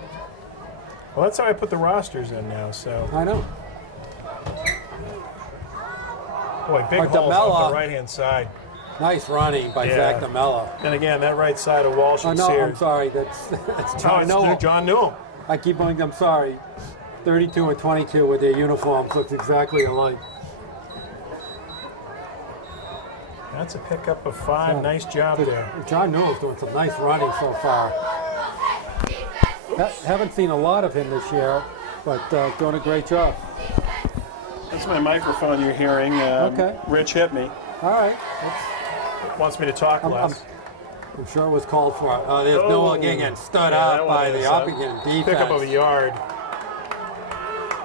Well, that's how I put the rosters in now. So, I know. boy, big But holes DeMella- off the right-hand side. Nice running by Yeah. Zach DeMella. And again, that right side of Walsh Oh and no, Sears. I'm sorry. That's Oh, John it's Noel. John Newell. I keep going. I'm sorry. 32 and 22 with their uniforms looks exactly alike. That's a pickup of 5. Yeah. Nice job there. John Newell's doing some nice running so far. Haven't seen a lot of him this year, but doing a great job. That's my microphone you're hearing. Okay. Rich hit me. All right. Wants me to talk less. I'm sure it was called for. There's Oh. Newell again getting stood Yeah, out that by one the is, Hopkinton defense Pickup of a yard.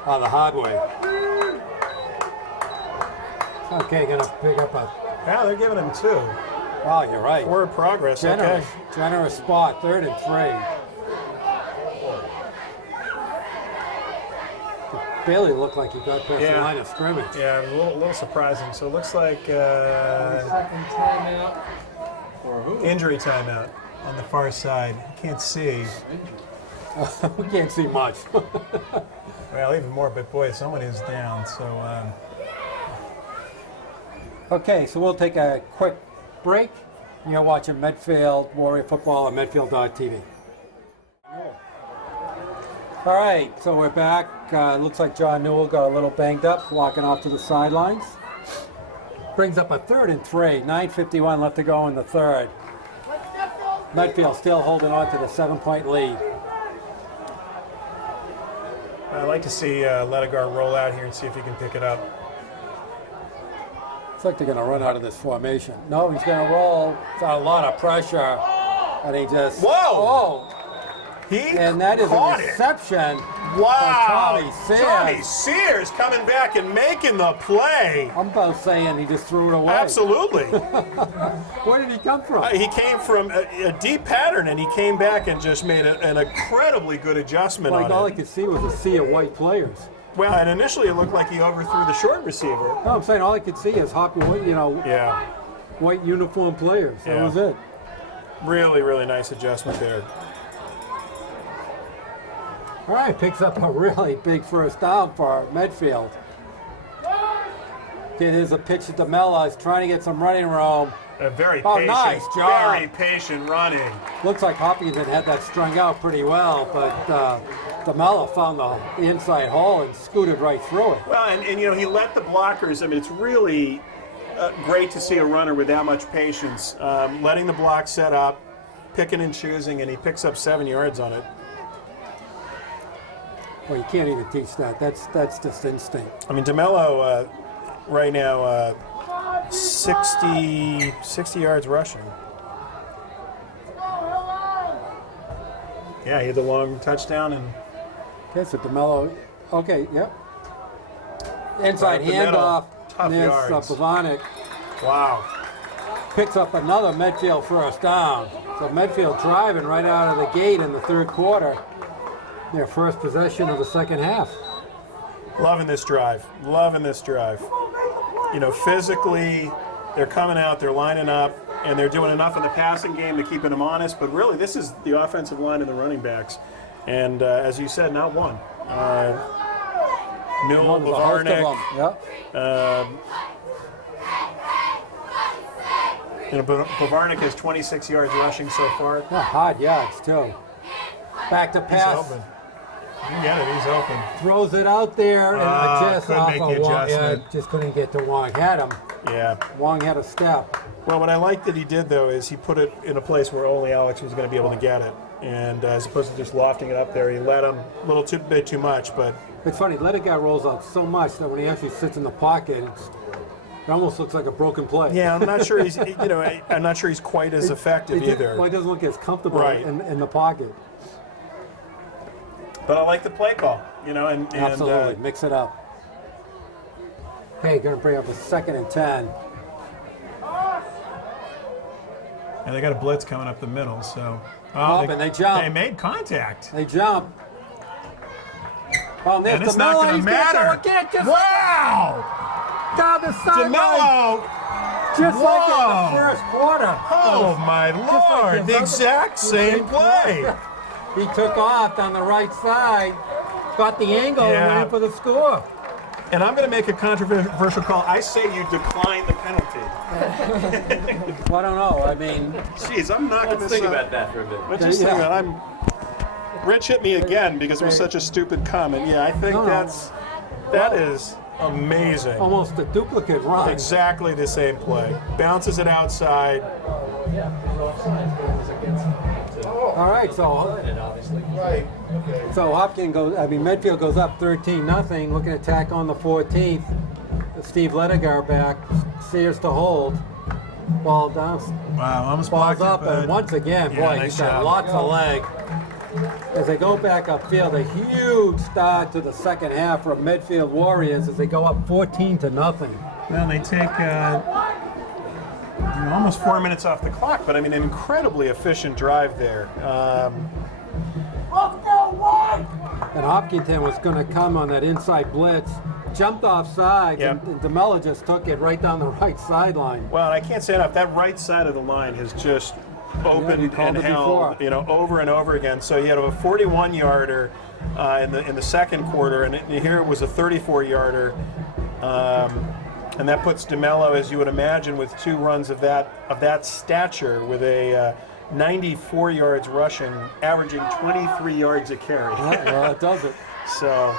on the hard way. Okay, gonna pick up a. Yeah, they're giving him 2. Wow, you're right. Forward progress. Generous, Okay. generous spot, 3rd and 3. Bailey looked like he got past the Yeah. line of scrimmage. Yeah, it was a little surprising. So it looks like Second timeout. For who? injury timeout on the far side. Can't see. We can't see much. Well, even more, but boy, someone is down. So Okay, so we'll take a quick break. You're watching Medfield Warrior Football on Medfield.tv. All right, so we're back. Looks like John Newell got a little banged up, walking off to the sidelines. Brings up a 3rd and 3. 9:51 left to go in the third. Medfield still holding on to the 7-point lead. I'd like to see Ledigar roll out here and see if he can pick it up. Looks like they're going to run out of this formation. No, he's going to roll. It's a lot of pressure. And he just... Whoa! Oh! He And that is a caught it. reception Wow! by Tommy Sears. Tommy Sears coming back and making the play. I'm about saying he just threw it away. Absolutely. Where did he come from? He came from a deep pattern, and he came back and just made an incredibly good adjustment Like all on I it. could see was a sea of white players. Well, and initially it looked like he overthrew the short receiver. No, I'm saying all I could see is Yeah, white uniform players. That Yeah. was it. really, really nice adjustment there. All right, picks up a really big first down for Medfield. Okay, there's a pitch to DeMella. He's trying to get some running room. A very Oh, patient, nice job. very patient running. Looks like Hopkinton had that strung out pretty well, but DeMella found the inside hole and scooted right through it. Well, and you know, he let the blockers, I mean, it's really great to see a runner with that much patience, letting the block set up, picking and choosing, and he picks up 7 yards on it. Well, you can't even teach that. That's just instinct. I mean, DeMello right now 60 yards rushing. Yeah, he had the long touchdown and Okay, so DeMello. Okay, yep. Inside Right up the middle. handoff. Tough There's yards. Pavanik wow. picks up another Medfield first down. So Medfield driving right out of the gate in the third quarter. Their first possession of the second half. Loving this drive. Loving this drive. You know, physically, they're coming out, they're lining up, and they're doing enough in the passing game to keeping them honest. But really, this is the offensive line and the running backs. And as you said, not one. Newell, There's a host of them. Bavarnik. Yep. You know, Bavarnik has 26 yards rushing so far. Yeah, hard yards too. Back to He's pass. open. You get it. He's open. Throws it out there and adjusts couldn't off make of the Wong. Yeah, adjustment. just couldn't get to Wong. Had him. Yeah. Wong had a step. Well, what I like that he did, though, is he put it in a place where only Alex was going to be able to get it. And as opposed to just lofting it up there, he let him a little bit too much. But It's funny, let a guy rolls out so much that when he actually sits in the pocket, it almost looks like a broken play. yeah, I'm not sure he's I'm not sure he's quite as effective either. Well, he doesn't look as comfortable Right. in the pocket. But I like the play call, and Absolutely, mix it up. Okay, going to bring up a 2nd and 10. And they got a blitz coming up the middle, so. Up and they jump. They made contact. They jump. Oh, there's And it's not DeMello. going He's to gonna matter. go again, just Wow! down the sideline. DeMello! Just like in Whoa. the first quarter. Oh, my Lord. the The exact same play. He took off down the right side, got the angle, and Yeah. went in for the score. And I'm going to make a controversial call. I say you decline the penalty. Well, I don't know. I mean, Jeez, I'm knocking Let's this think up. about that for a minute. Let's just think about it. Rich hit me again because it was such a stupid comment. Yeah, I think No. that is amazing. almost a duplicate run. Exactly the same play. Bounces it outside. All right, so Right. Medfield goes up 13-0, looking to tack on the 14th. Steve Ledigar back, Sears to hold. Ball down, Wow, almost balls blocked up, it, and but once again, Yeah, boy, nice he's got job. lots of leg. As they go back upfield, a huge start to the second half for Medfield Warriors as they go up 14-0. well, they take Almost 4 minutes off the clock, but I mean, an incredibly efficient drive there. And Hopkinton was going to come on that inside blitz, jumped offside, Yep. and DeMello just took it right down the right sideline. Well, and I can't say enough. That right side of the line has just you opened called and it held, before. over and over again. So you had a 41-yarder in the second quarter, and here it was a 34-yarder, and that puts DeMello, as you would imagine, with two runs of that stature, with a 94 yards rushing, averaging 23 yards a carry. Yeah, well, that does it. So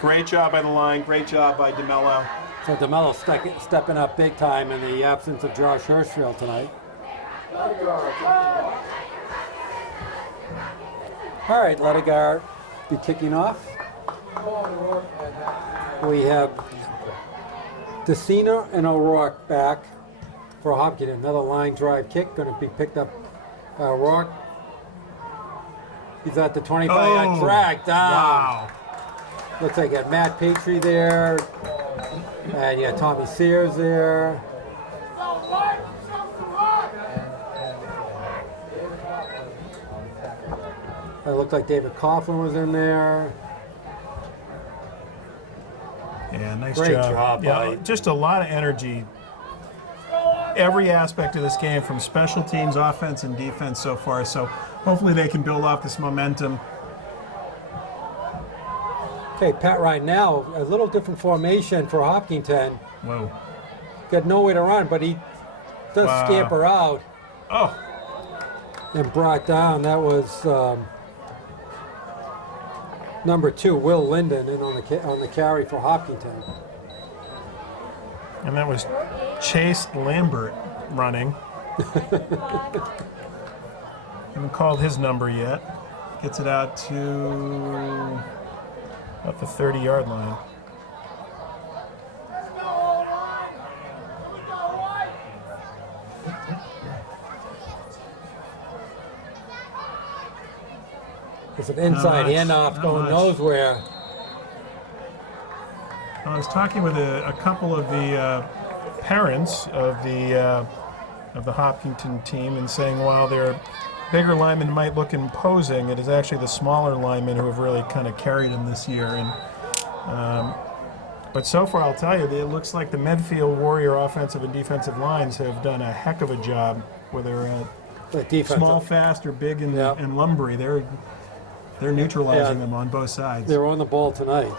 great job by the line, great job by DeMello. So DeMello stepping up big time in the absence of Josh Hirschfield tonight. All right, Ledigar be kicking off. We have DeCina and O'Rourke back for Hopkinton. Another line drive kick going to be picked up by O'Rourke. He's at the 25-yard drag down. wow. Looks like you got Matt Petrie there, and you got Tommy Sears there. It looked like David Coughlin was in there. Yeah, nice Great job. job Yeah, by- just a lot of energy. Every aspect of this game, from special teams, offense, and defense so far. So hopefully they can build off this momentum. Okay, Pat, right now, a little different formation for Hopkinton. Whoa. Got nowhere to run, but he does Wow. scamper out Oh, and brought down. That was number 2, Will Linden, in on the carry for Hopkinton. and that was Chase Lambert running. Haven't called his number yet. Gets it out to about the 30-yard line. It's an inside much, handoff not going much. knows where. I was talking with a couple of the parents of the Hopkinton team and saying while their bigger linemen might look imposing, it is actually the smaller linemen who have really kind of carried them this year. And but so far, I'll tell you, it looks like the Medfield Warrior offensive and defensive lines have done a heck of a job, whether The defense. small, fast, or big and, Yep. and lumbery. They're neutralizing Yeah. them on both sides. They were on the ball tonight.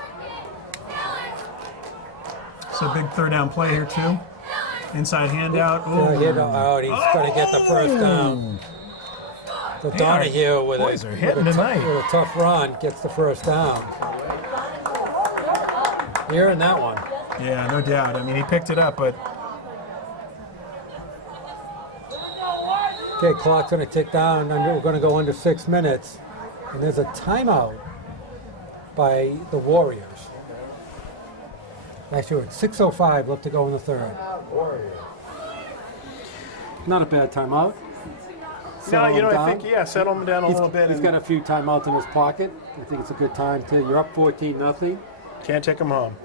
So big third down play here too. Inside handout. Yeah, Ooh. hit out. He's going to get the first down. So Hey, Donahue our with boys are hitting tonight. with a tough run gets the first down. You're in that one. Yeah, no doubt. I mean, he picked it up, but Okay, clock's going to tick down. And we're going to go under 6 minutes. And there's a timeout by the Warriors. Actually, it's 6:05 left to go in the third. Not a bad timeout. No, you know, Settle I him think, yeah, settle him down a little bit. He's and got a few timeouts in his pocket. I think it's a good time to. You're up 14-0. Can't take him home.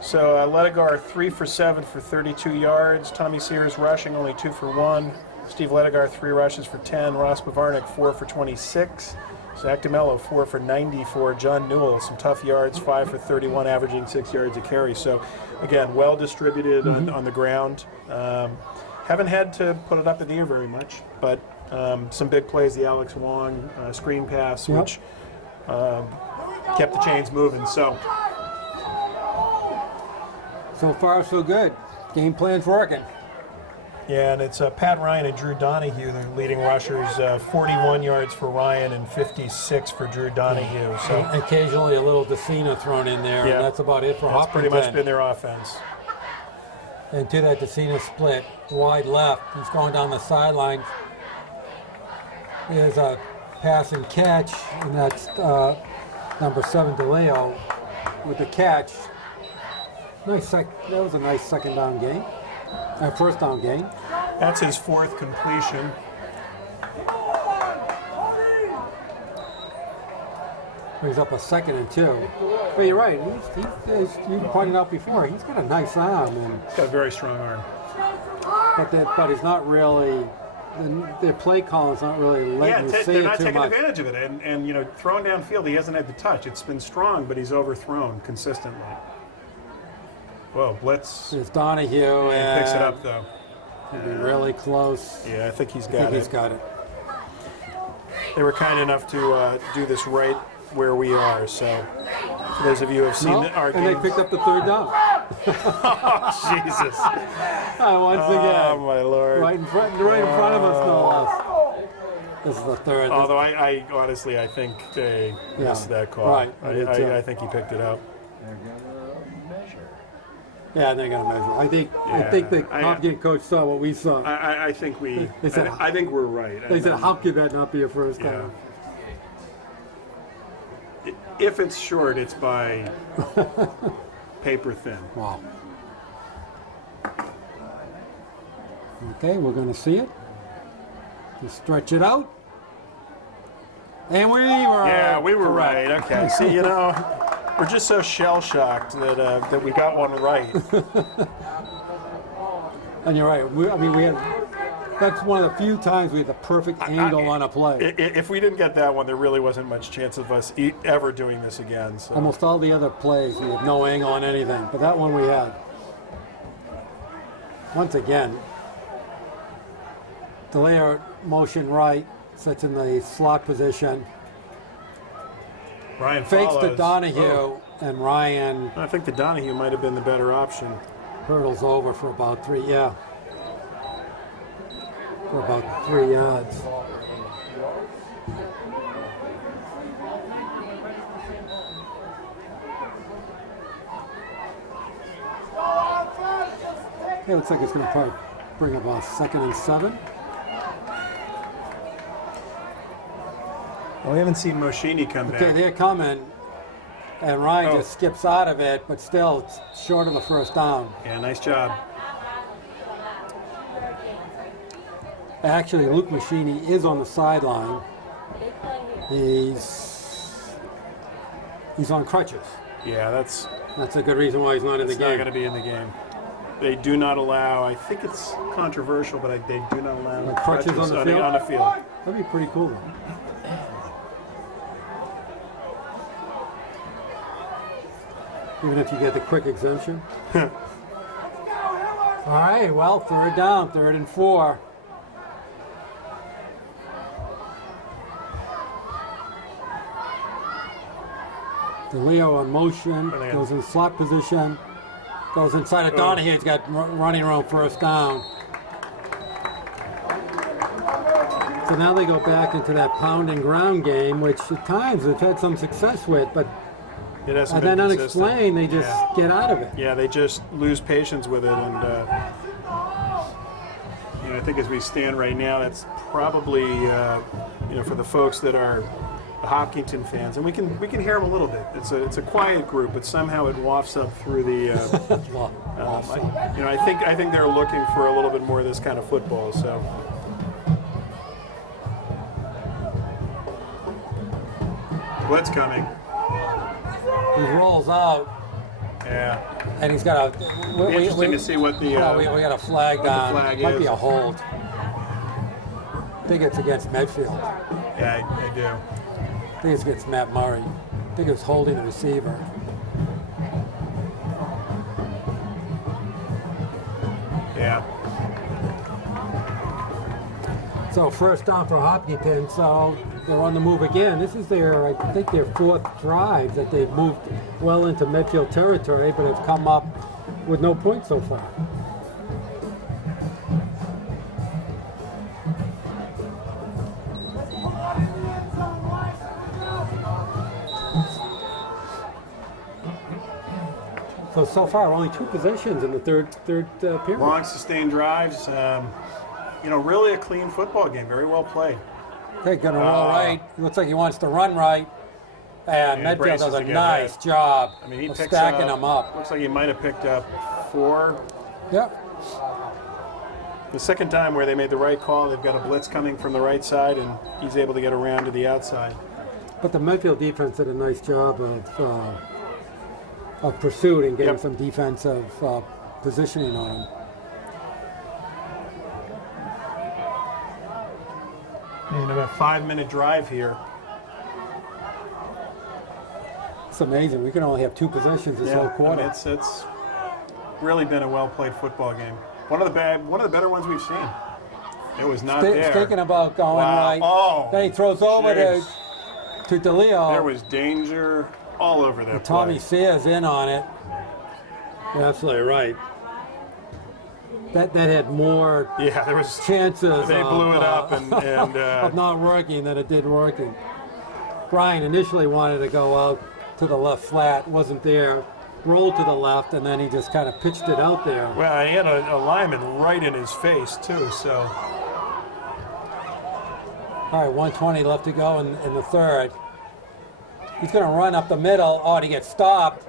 So Ledegar 3 for 7 for 32 yards. Tommy Sears rushing only 2 for 1. Steve Ledegar 3 rushes for 10. Ross Bavarnik 4 for 26. Zach DeMello 4 for 94. John Newell some tough yards, 5 for 31, averaging 6 yards a carry. So again, well distributed on the ground. Haven't had to put it up in the air very much, but some big plays. The Alex Wong screen pass, Yep. which kept the chains moving. So Far, so good. Game plan's working. yeah, and it's Pat Ryan and Drew Donahue, the leading rushers. 41 yards for Ryan and 56 for Drew Donahue. So Occasionally a little Decina thrown in there, Yeah. and that's about it for that's Hopkinton. pretty much been their offense. And to that Decina split, wide left. He's going down the sideline. There's a pass and catch, and that's number 7, DeLeo, with the catch. That was a nice second down game. First down game. that's his 4th completion. Brings up a 2nd and 2. But you're right. As you pointed out before, he's got a nice arm, and He's got a very strong arm. but he's not really. Their play calling's not really letting you see they're it not too taking much. advantage of it. And you know, throwing downfield, he hasn't had the touch. It's been strong, but he's overthrown consistently. Whoa, blitz. There's Donahue, He and picks it up, though. it'll be really close. Yeah, I think he's I got think it. he's got it. They were kind enough to do this right where we are. So, for those of you who have seen our and they games. picked up the third down. Jesus. Once again, Oh, my Lord. right in front of us, no less. This is the third. Although I honestly, I think they missed that call. Right, I did too. I think he picked it up. Yeah, they're gonna measure. I think the I- Hopkins coach saw what we saw. I think we. They said- I think we're right. They said, "How could that not be a first down?" If it's short, it's by paper thin. Wow. Okay, we're gonna see it. Just stretch it out, and we were. Yeah, we were correct. right. Okay. See, you know, we're just so shell shocked that we got one right. And you're right. We had. That's one of the few times we had the perfect angle on a play. If we didn't get that one, there really wasn't much chance of us ever doing this again. So. Almost all the other plays, we had no angle on anything, but that one we had. Once again, DeLeo motion right, sits in the slot position, Ryan fakes to follows. Donahue, Oh, and Ryan I think the Donahue might have been the better option. hurdles over for about 3 yards. It looks like it's going to probably bring up a 2nd and 7. Well, we haven't seen Moshini come Okay, back. they're coming, and Ryan Oh. just skips out of it, but still it's short of the first down. Yeah, nice job. Actually, Luke Machini is on the sideline. Big play here. He's on crutches. Yeah, that's That's a good reason why he's not in the not game. going to be in the game. They do not allow. I think it's controversial, but they do not allow Like crutches on the field? On the field. That'd be pretty cool. Even if you get the quick exemption. All right, well, third down, 3rd and 4. DeLeo on motion, goes in slot position, goes inside of Donahue. He's got running room, first down. So now they go back into that pound and ground game, which at times they've had some success with, but It hasn't and been then consistent. unexplained, they just get out of it. Yeah, they just lose patience with it, and I think as we stand right now, that's probably for the folks that are the Hopkinton fans, and we can hear them a little bit. It's a quiet group, but somehow it wafts up through the. I think they're looking for a little bit more of this kind of football. So. Blitz coming. He rolls out, Yeah. and he's got a. Be interesting to see what the. we got a flag down. flag Might be is. a hold. I think it's against Medfield. Yeah, I do. I think it's against Matt Murray. I think it was holding the receiver. Yeah. So first down for Hopkinton. So they're on the move again. This is their, I think, their 4th drive that they've moved well into Medfield territory, but have come up with no points so far. So far, only 2 possessions in the third period. Long sustained drives. Really a clean football game. Very well played. Okay, gonna roll right. Looks like he wants to run right. And he Medfield braces does a to get nice hit. job I mean, he of picks stacking up, them up. Looks like he might have picked up 4. Yep. The second time where they made the right call, they've got a blitz coming from the right side, and he's able to get around to the outside. But the Medfield defense did a nice job of pursuit and getting Yep. some defensive positioning on him. And about a 5-minute drive here. It's amazing. We can only have 2 possessions this whole quarter. I mean, it's really been a well-played football game. One of the better ones we've seen. It was not there. Thinking about going right. Oh, Then he throws over jeez. to DeLeo. There was danger all over that Tommy play. Sears in on it. You're absolutely right. That had more Yeah, there was. chances They blew it up and of not working than it did working. Brian initially wanted to go out to the left flat, wasn't there, rolled to the left, and then he just kind of pitched it out there. Well, he had a lineman right in his face too. So All right, 1:20 left to go in the third. He's going to run up the middle. Oh, and he gets stopped.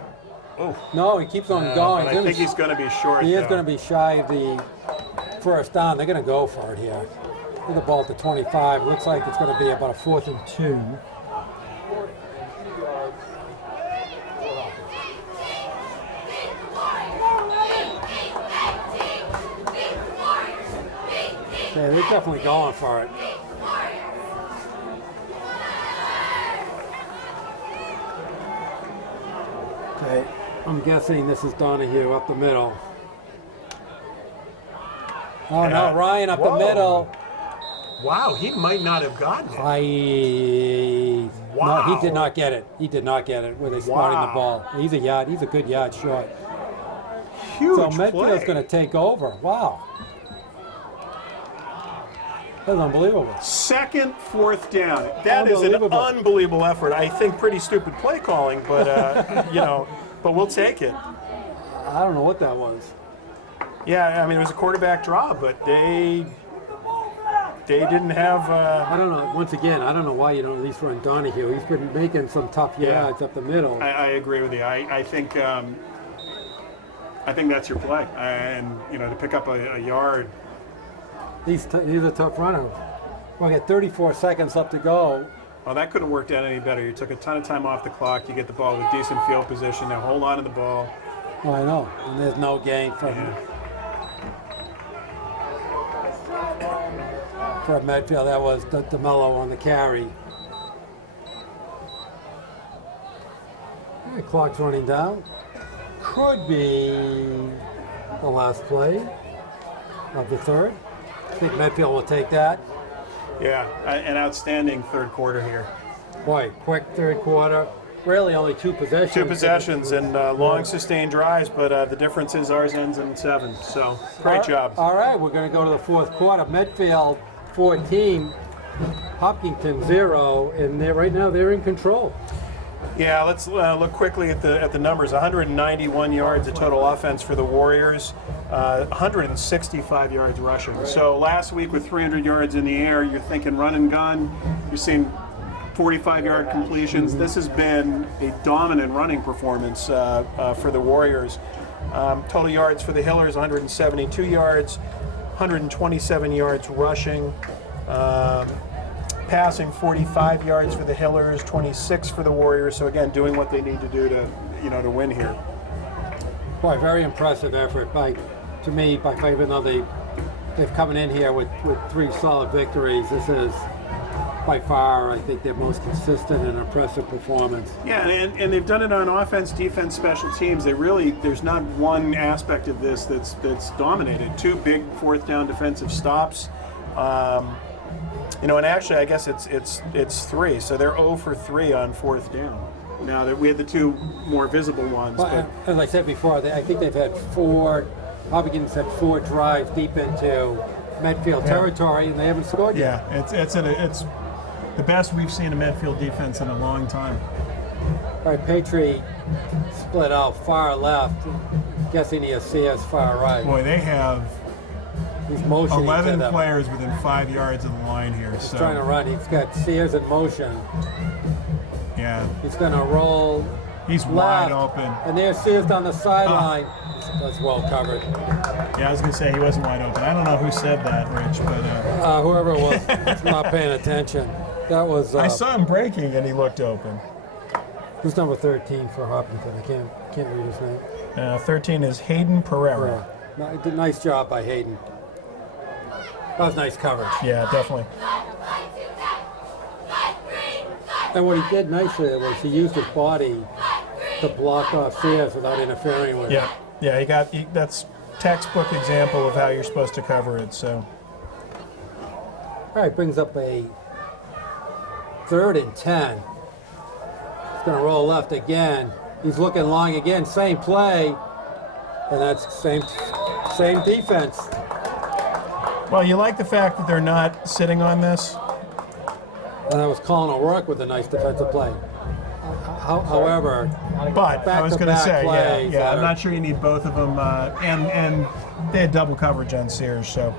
Oh. No, he keeps on going. But I think he's going to be short. He is though. going to be shy of the first down. They're going to go for it here. Get the ball at the 25. It looks like it's going to be about a 4th and 2. Yeah, they're definitely going for it. Okay, I'm guessing this is Donahue up the middle. Oh no, Ryan up Whoa. the middle. Wow, he might not have gotten it. No, Wow. he did not get it. He did not get it where they spotting the ball. He's a good yard short. Huge So Medfield's play. going to take over. Wow. That's unbelievable. Second, 4th down. That is an Unbelievable. unbelievable effort. I think pretty stupid play calling, but but we'll take it. I don't know what that was. Yeah, I mean it was a quarterback draw, but they didn't have. I don't know. Once again, I don't know why you don't at least run Donahue. He's been making some tough yards up the middle. I agree with you. I think that's your play, and to pick up a yard. He's a tough runner. We got 34 seconds left to go. Well, that couldn't have worked out any better. You took a ton of time off the clock. You get the ball with decent field position. Now hold on to the ball. Oh, I know. And there's no gain for Medfield. That was DeMello on the carry. The clock's running down. Could be the last play of the third. I think Medfield will take that. Yeah, an outstanding third quarter here. Boy, quick third quarter. Really only two possessions. Two possessions and long sustained drives, but the difference is ours ends in 7. So great job. All right, we're going to go to the fourth quarter. Medfield 14, Hopkinton 0, and right now they're in control. Yeah, let's look quickly at the numbers. 191 yards of total offense for the Warriors, 165 yards rushing. So last week with 300 yards in the air, you're thinking run and gun. You're seeing 45-yard completions. This has been a dominant running performance for the Warriors. Total yards for the Hillers, 172 yards, 127 yards rushing. Passing 45 yards for the Hillers, 26 for the Warriors. So again, doing what they need to do to win here. Boy, very impressive effort to me, even though they've coming in here with 3 solid victories. This is by far, I think, their most consistent and impressive performance. Yeah, and they've done it on offense, defense, special teams. There's not one aspect of this that's dominated. 2 big fourth down defensive stops. And actually, I guess it's 3. So they're 0 for 3 on fourth down. Now that we had the 2 more visible ones. Well, as I said before, I think they've had 4. Hopkins had 4 drives deep into Medfield territory, and they haven't scored yet. Yeah, it's the best we've seen a Medfield defense in a long time. All right, Petrie split out far left. Guessing he has Sears far right. Boy, they have He's motioning 11 to them. players within 5 yards of the line here. He's So trying to run. He's got Sears in motion. yeah, He's going to roll he's left. wide open. And there's Sears down the sideline. That's well covered. Yeah, I was gonna say he wasn't wide open. I don't know who said that, Rich, but Whoever it was not paying attention. That was. I saw him breaking and he looked open. Who's number 13 for Hopkinton? I can't read his name. 13 is Hayden Pereira. Nice job by Hayden. That was nice coverage. Yeah, definitely. And what he did nicely was he used his body to block off Sears without interfering with Yeah, it. yeah. That's textbook example of how you're supposed to cover it. So All right, brings up a 3rd and 10. He's going to roll left again. He's looking long again. Same play, and that's same defense. well, you like the fact that they're not sitting on this. And that was Colin O'Rourke with a nice defensive play. However, But I was going to back-to-back say, plays yeah, I'm are- not sure you need both of them, and they had double coverage on Sears, so.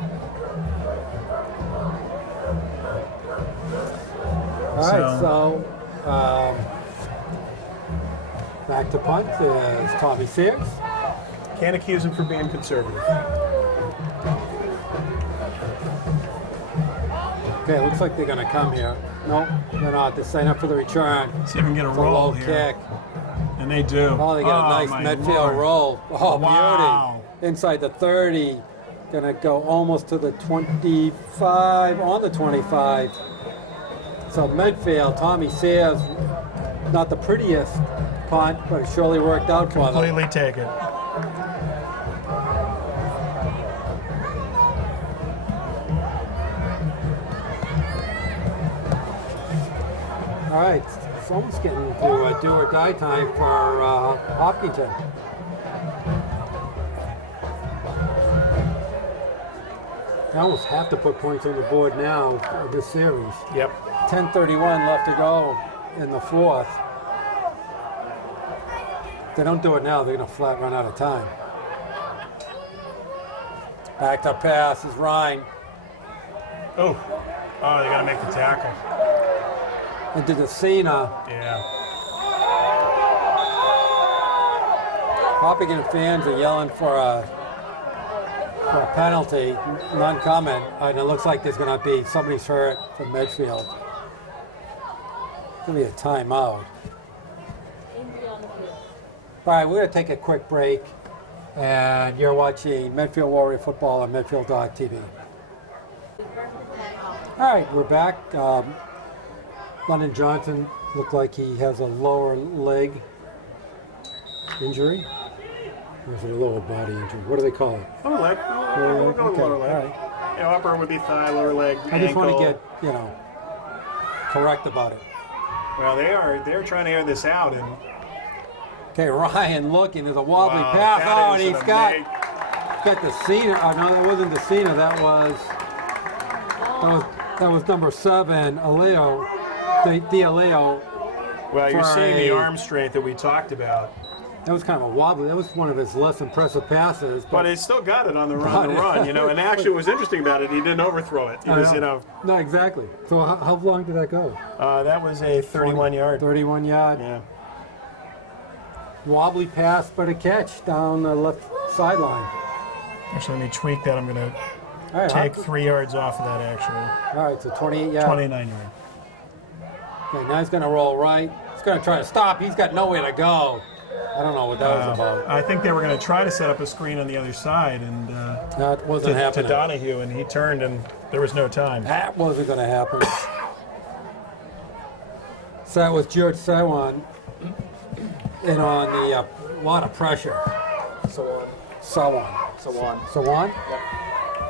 all right, so back to punt is Tommy Sears. Can't accuse him for being conservative. Okay, looks like they're going to come here. Nope, they're not. They're setting up for the return. See if we can get a It's a roll low here. kick. And they do. Oh, they got a nice my Medfield Lord. roll. Oh, Wow. beauty. Inside the 30. Gonna go almost to the 25, on the 25. So Medfield, Tommy Sears, not the prettiest punt, but it surely worked out for them. Completely take it. All right, it's almost getting to do or die time for Hopkinton. They almost have to put points on the board now for this series. Yep. 10:31 left to go in the 4th. If they don't do it now, they're going to flat run out of time. Backed up pass is Ryan. Oh, they got to make the tackle. Into the Cena. Yeah. Hopkinton fans are yelling for a penalty, none coming, and it looks like there's going to be somebody's hurt from Medfield. Give me a timeout. Injury on the field. All right, we're going to take a quick break, and you're watching Medfield Warrior Football on Medfield.tv. All right, we're back. London Johnson looked like he has a lower leg injury. Or is it a lower body injury? What do they call it? Lower leg. We'll go with Okay, lower leg. all right. Upper would be thigh, lower leg, I just want to ankle. get, correct about it. Well, they're trying to air this out, and Okay, Ryan looking. There's a wobbly wow, pass. that Oh, and is he's an got the Cena. Oh, no, that wasn't the Cena. That was number 7, Aleo. Aleo. well, you're for seeing the a- arm strength that we talked about, That was kind of a wobbly. That was one of his less impressive passes. but he still got it on the run, And actually, what was interesting about it, he didn't overthrow it. He was, No, exactly. So how long did that go? that was a 31 yard. 31 yard. Yeah. Wobbly pass, but a catch down the left sideline. Actually, let me tweak that. I'm going to All right, take 3 yards off of that, actually. all right, so 28 yard. 29 yard. Okay, now he's going to roll right. He's going to try to stop. He's got nowhere to go. I don't know what that was about. I think they were going to try to set up a screen on the other side and That wasn't to happening. Donahue, and he turned, and there was no time. That wasn't going to happen. So that was George Sawan in on the lot of pressure. Swan. Sawan. Swan. Sawan? Yep.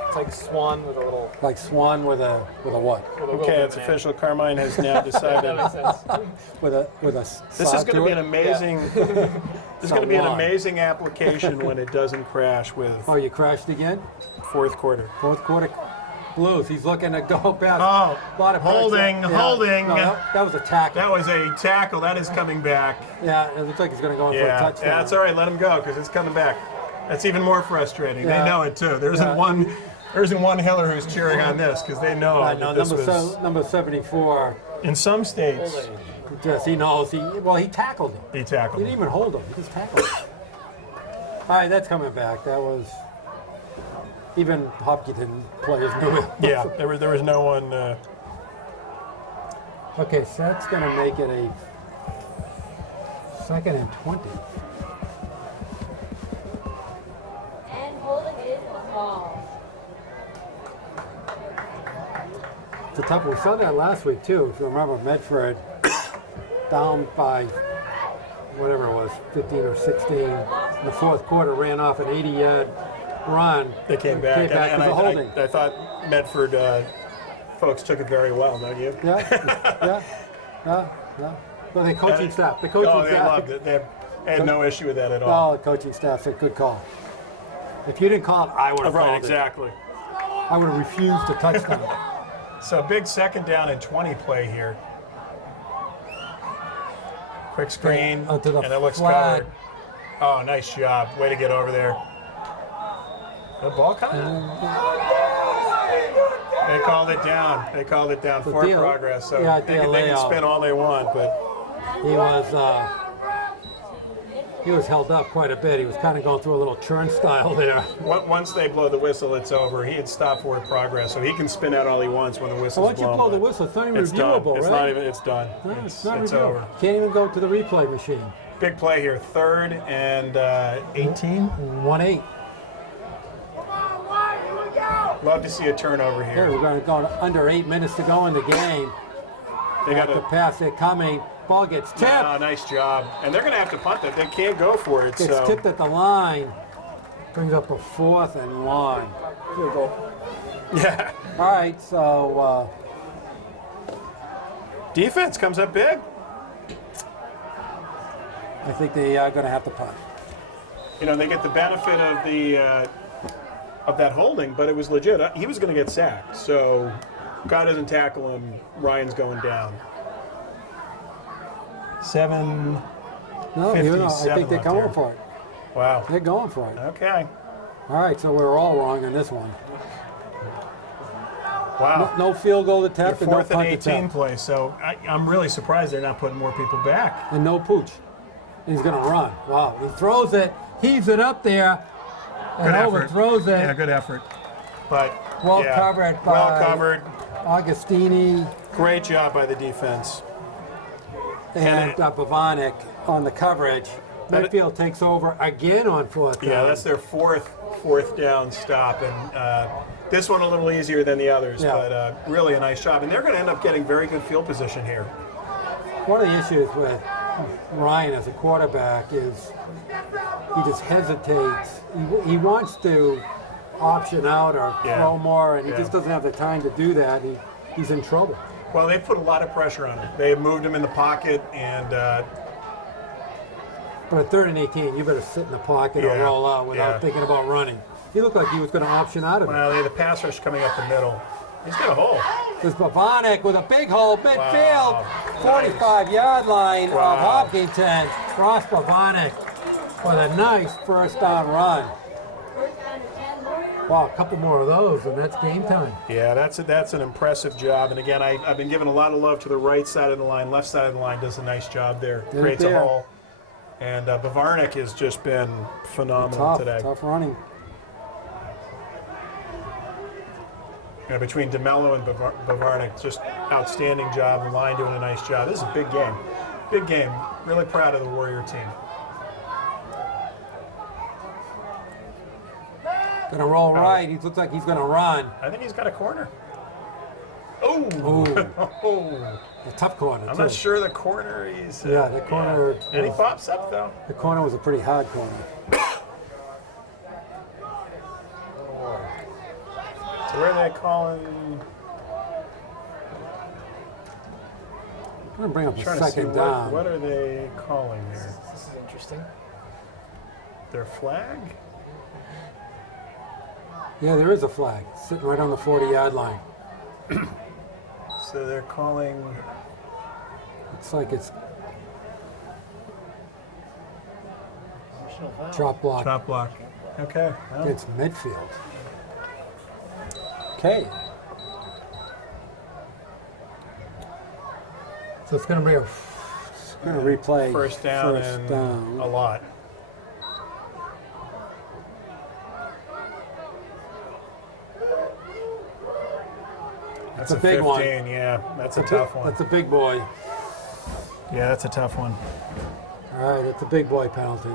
It's like swan with a little. Like Swan with a what? With a little Okay, bit it's of an official. Carmine has now decided. That makes sense. With a This is going to be an amazing. This is going to be an Salon. amazing application when it doesn't crash with Oh, you crashed again? fourth quarter. Fourth quarter Blues. He's looking to go past. Oh, a lot of pressure. holding. No, that was a tackle. That was a tackle. That is coming back. Yeah, it looks like he's going to go in for a Yeah, touchdown. that's all right. Let him go because it's coming back. That's even more frustrating. Yeah. They know it too. There isn't Yeah. one Hiller who's cheering on this because they know No, that this was. number 74. In some states, Holding. Yes, he knows. He tackled him. he He tackled. didn't even hold him. He just tackled him. All right, that's coming back. That was even Hopkinton players knew it. Yeah, there was no one. Okay, so that's going to make it a 2nd and 20. And holding is a ball. It's a tough one. We saw that last week, too. If you remember, Medford down by whatever it was, 15 or 16 in the fourth quarter, ran off an 80-yard run. They came back, Came back and with a holding. I thought Medford folks took it very well, don't you? Yeah. Well, the coaching staff. The coaching Oh, they staff. loved it. They had no issue with that at all. Oh, the coaching staff said, good call. If you didn't call it, I would have Right, called exactly. it. I would have refused to touch them. So big 2nd down and 20 play here. Quick screen, to the and it looks flat. covered. Oh, nice job. Way to get over there. The ball coming? They called it down. They called it down for deal- progress. So yeah, they can layout. spin all they want, but He was held up quite a bit. He was kind of going through a little turnstile there. once they blow the whistle, it's over. He had stopped forward progress, so he can spin out all he wants when the whistle's Once you blown. blow the but whistle, it's not even it's done. reviewable, It's right? not even. It's done. No, it's not it's reviewable. over. Can't even go to the replay machine. Big play here. 3rd and 18. 1-8. love to see a turnover Yeah, here. we're going to go under 8 minutes to go in the game. They got The a pass, they're coming. Ball gets tipped. nice job, and they're going to have to punt it. They can't go for it. Gets So tipped at the line. Brings up a 4th and 1. Field goal. yeah, All right, so defense comes up big. I think they are going to have to punt. You know, they get the benefit of the of that holding, but it was legit. He was going to get sacked, so God doesn't tackle him. Ryan's going down. 7. No, I 57 think they're left going here. for it. Wow. They're going for it. Okay. All right, so we're all wrong on this one. Wow. No field goal attempt and no 4th and punt 18 attempt. play. So I'm really surprised they're not putting more people back. And no pooch. And he's going to run. Wow, he throws it, heaves it up there, and Good effort. overthrows it. Yeah, good effort. But Well yeah, covered well by- covered. Augustini. Great job by the defense. and Bavanek on the coverage. Medfield takes over again on fourth down. Yeah, that's their fourth down stop, and this one a little easier than the others, Yeah. but really a nice job. And they're going to end up getting very good field position here. One of the issues with Ryan as a quarterback is he just hesitates. He wants to option out or Yeah. throw more, and he Yeah. just doesn't have the time to do that. He's in trouble. Well, they've put a lot of pressure on him. They've moved him in the pocket, and But at 3rd and 18, you better sit in the pocket or Yeah. roll out without Yeah. thinking about running. He looked like he was going to option out of it. well, they have the pass rush coming up the middle. He's got a hole. There's Bavanek with a big hole, midfield, Wow. 45-yard line Wow. of Hopkinton. Ross Bavanek with a nice first down run. Wow, a couple more of those, and that's game time. Yeah, that's an impressive job. And again, I've been giving a lot of love to the right side of the line. Left side of the line does a nice job there. Did it Creates there. a hole. And Bavarnik has just been phenomenal today. Tough running. Between DeMello and Bavarnik, just outstanding job. The line doing a nice job. This is a big game. Big game. Really proud of the Warrior team. Gonna roll right. He looks like he's gonna run. I think he's got a corner. Oh! Ooh. Oh. A tough corner, I'm too. not sure the corner is. Yeah, the corner. And he pops up, though. The corner was a pretty hard corner. So where are they calling? I'm gonna bring up I'm a trying to see second down. what are they calling here? This is interesting. Their flag? Yeah, there is a flag sitting right on the 40-yard line. So they're calling. Looks like it's Personal foul. drop block Top block. Okay. Well, against Medfield. Okay. So it's going to be replay first down first and down. a lot. That's a big 15, one. yeah. That's a tough one. That's a big boy. Yeah, that's a tough one. All right, that's a big boy penalty.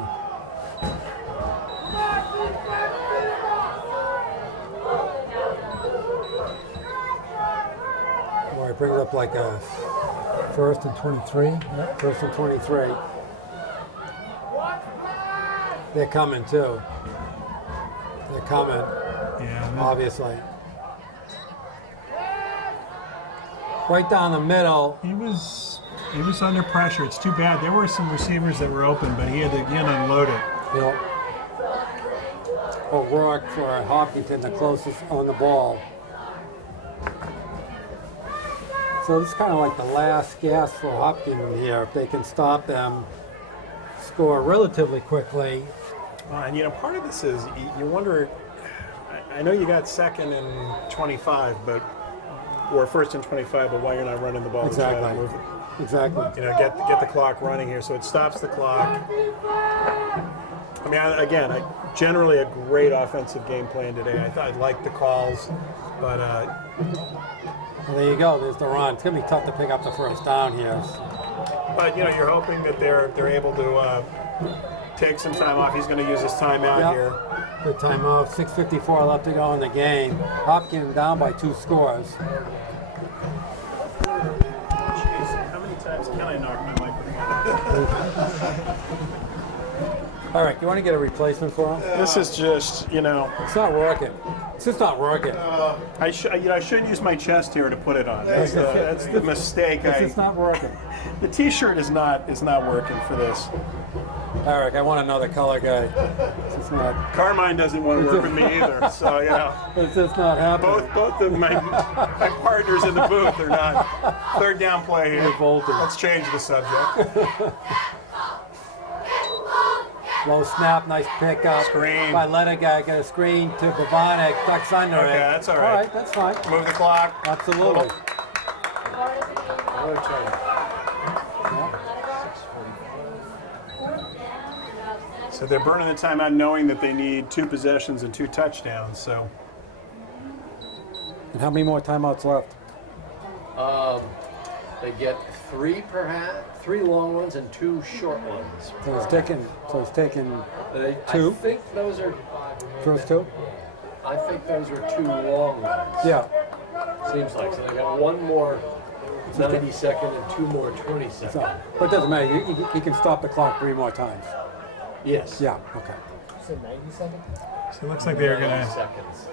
Boy, it brings up like a 1st and 23. Yep, 1st and 23. They're coming too. They're coming, Yeah. obviously. Right down the middle. He was under pressure. It's too bad. There were some receivers that were open, but he had to again unload it. Yep. O'Rourke for Hopkinton, the closest on the ball. So this is kind of like the last gasp for Hopkinton here. If they can stop them, score relatively quickly. And part of this is you wonder. I know you got 2nd and 25, or 1st and 25, but why you're not running the ball? Exactly. To try to move it. Exactly. Get the clock running here, so it stops the clock. I mean, generally a great offensive game plan today. I liked the calls, but Well, there you go. There's the run. It's gonna be tough to pick up the first down here. you're hoping that they're able to take some time off. He's going to use his timeout Yep. here. Good timeout. 6:54 left to go in the game. Hopkins down by 2 scores. Jeez, how many times can I knock my microphone? All right, you want to get a replacement for him? This is just, It's not working. It's just not working. I shouldn't use my chest here to put it on. That's the mistake. It's just not working. The T-shirt is not working for this. Eric, I want another color guy. It's just not. Carmine doesn't want to work with me either. So It's just not happening. both of my partners in the booth are not. 3rd down play here. Revolted. Let's change the subject. Low snap, nice pickup. Screen. By Letter guy, get a screen to Bavanek, ducks under it. Okay, that's all right. All right, that's fine. Move the clock. Absolutely. So they're burning the timeout knowing that they need 2 possessions and 2 touchdowns. So And how many more timeouts left? They get 3 perhaps, 3 long ones and 2 short ones. So he's taking 2. I think those are. First 2. I think those were 2 long ones. Yeah. Seems like so. They got 1 more 90-second and 2 more 20-second. So, but it doesn't matter. He can stop the clock 3 more times. Yes. Yeah. Okay. So 90 seconds? So it looks like they're 90 gonna. seconds.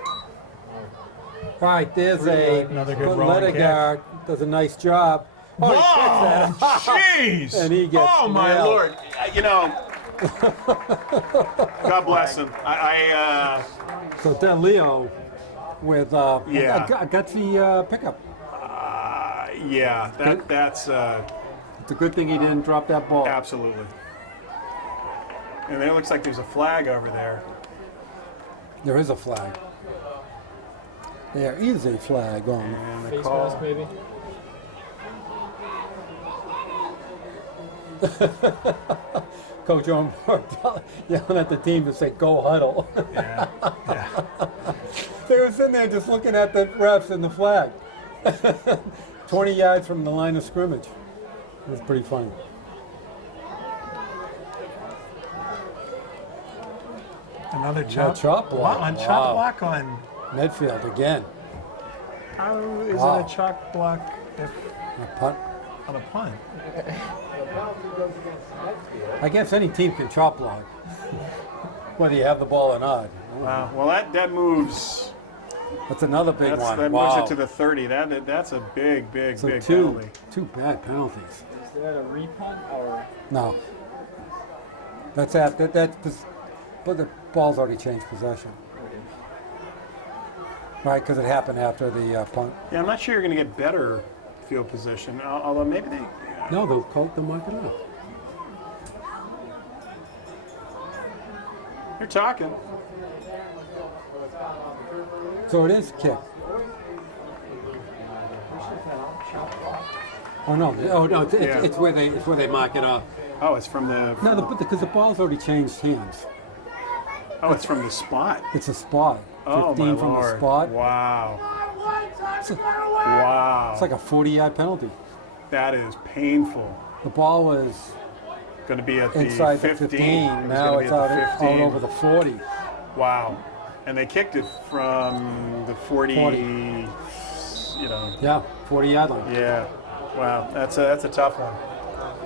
All right. There's Another good rolling kick. Lettigar does a nice job. Oh, he kicks Whoa! it. Jeez! And he gets Oh my nailed. Lord! You know, God bless him. So then Leo with Yeah. a gutsy pickup. Yeah, that's It's a good thing he didn't drop that ball. absolutely. And it looks like there's a flag over there. There is a flag. There is a flag on. And the Face call. mask, maybe? Coach Owen yelling at the team to say, "Go huddle." Yeah. They were sitting there just looking at the refs and the flag. 20 yards from the line of scrimmage. It was pretty funny. Another chop. chop block. On Wow. chop block on. Medfield again. How is Wow. it a chop block if A punt. on a punt? I guess any team can chop block, whether you have the ball or not. Wow. Well, that moves. That's another big one. That wow. moves it to the 30. That's a big so penalty. two bad penalties. Is that a repunt or? No. That's but the ball's already changed possession. Right, because it happened after the punt. Yeah, I'm not sure you're going to get better field position. Although maybe they. No, they'll mark it up. You're talking. So it is kick. Oh no! Yeah. It's where they mark it up. Oh, it's from the. No, because the ball's already changed hands. Oh, it's from the spot. It's a spot. Oh 15 my from Lord. the spot. Wow. It's, Wow. it's like a 40-yard penalty. That is painful. The ball was Going to be at the inside 15. the 15. It was Now gonna be it's at out, the out 15. over the 40. Wow. And they kicked it from the 40. 40. You know. Yeah, 40-yard line. Yeah. Wow. That's a tough one.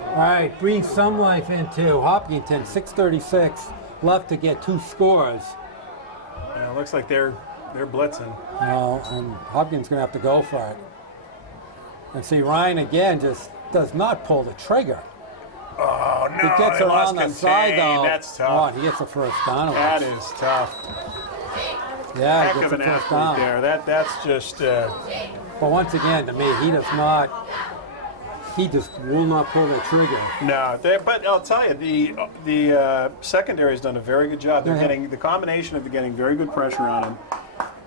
All right, breathe some life into Hopkinton. 6:36 left to get 2 scores. Yeah, it looks like they're blitzing. And Hopkins going to have to go for it. And see, Ryan again just does not pull the trigger. Oh no! He gets they lost around the side contain. though. That's tough. Oh, and he gets the first down. of it. That is tough. Yeah, Heck he of gets an the first athlete down. there. That's just. But once again, to me, he does not. He just will not pull the trigger. No, but I'll tell you, the secondary has done a very good job. They're Yeah. getting the combination of getting very good pressure on him,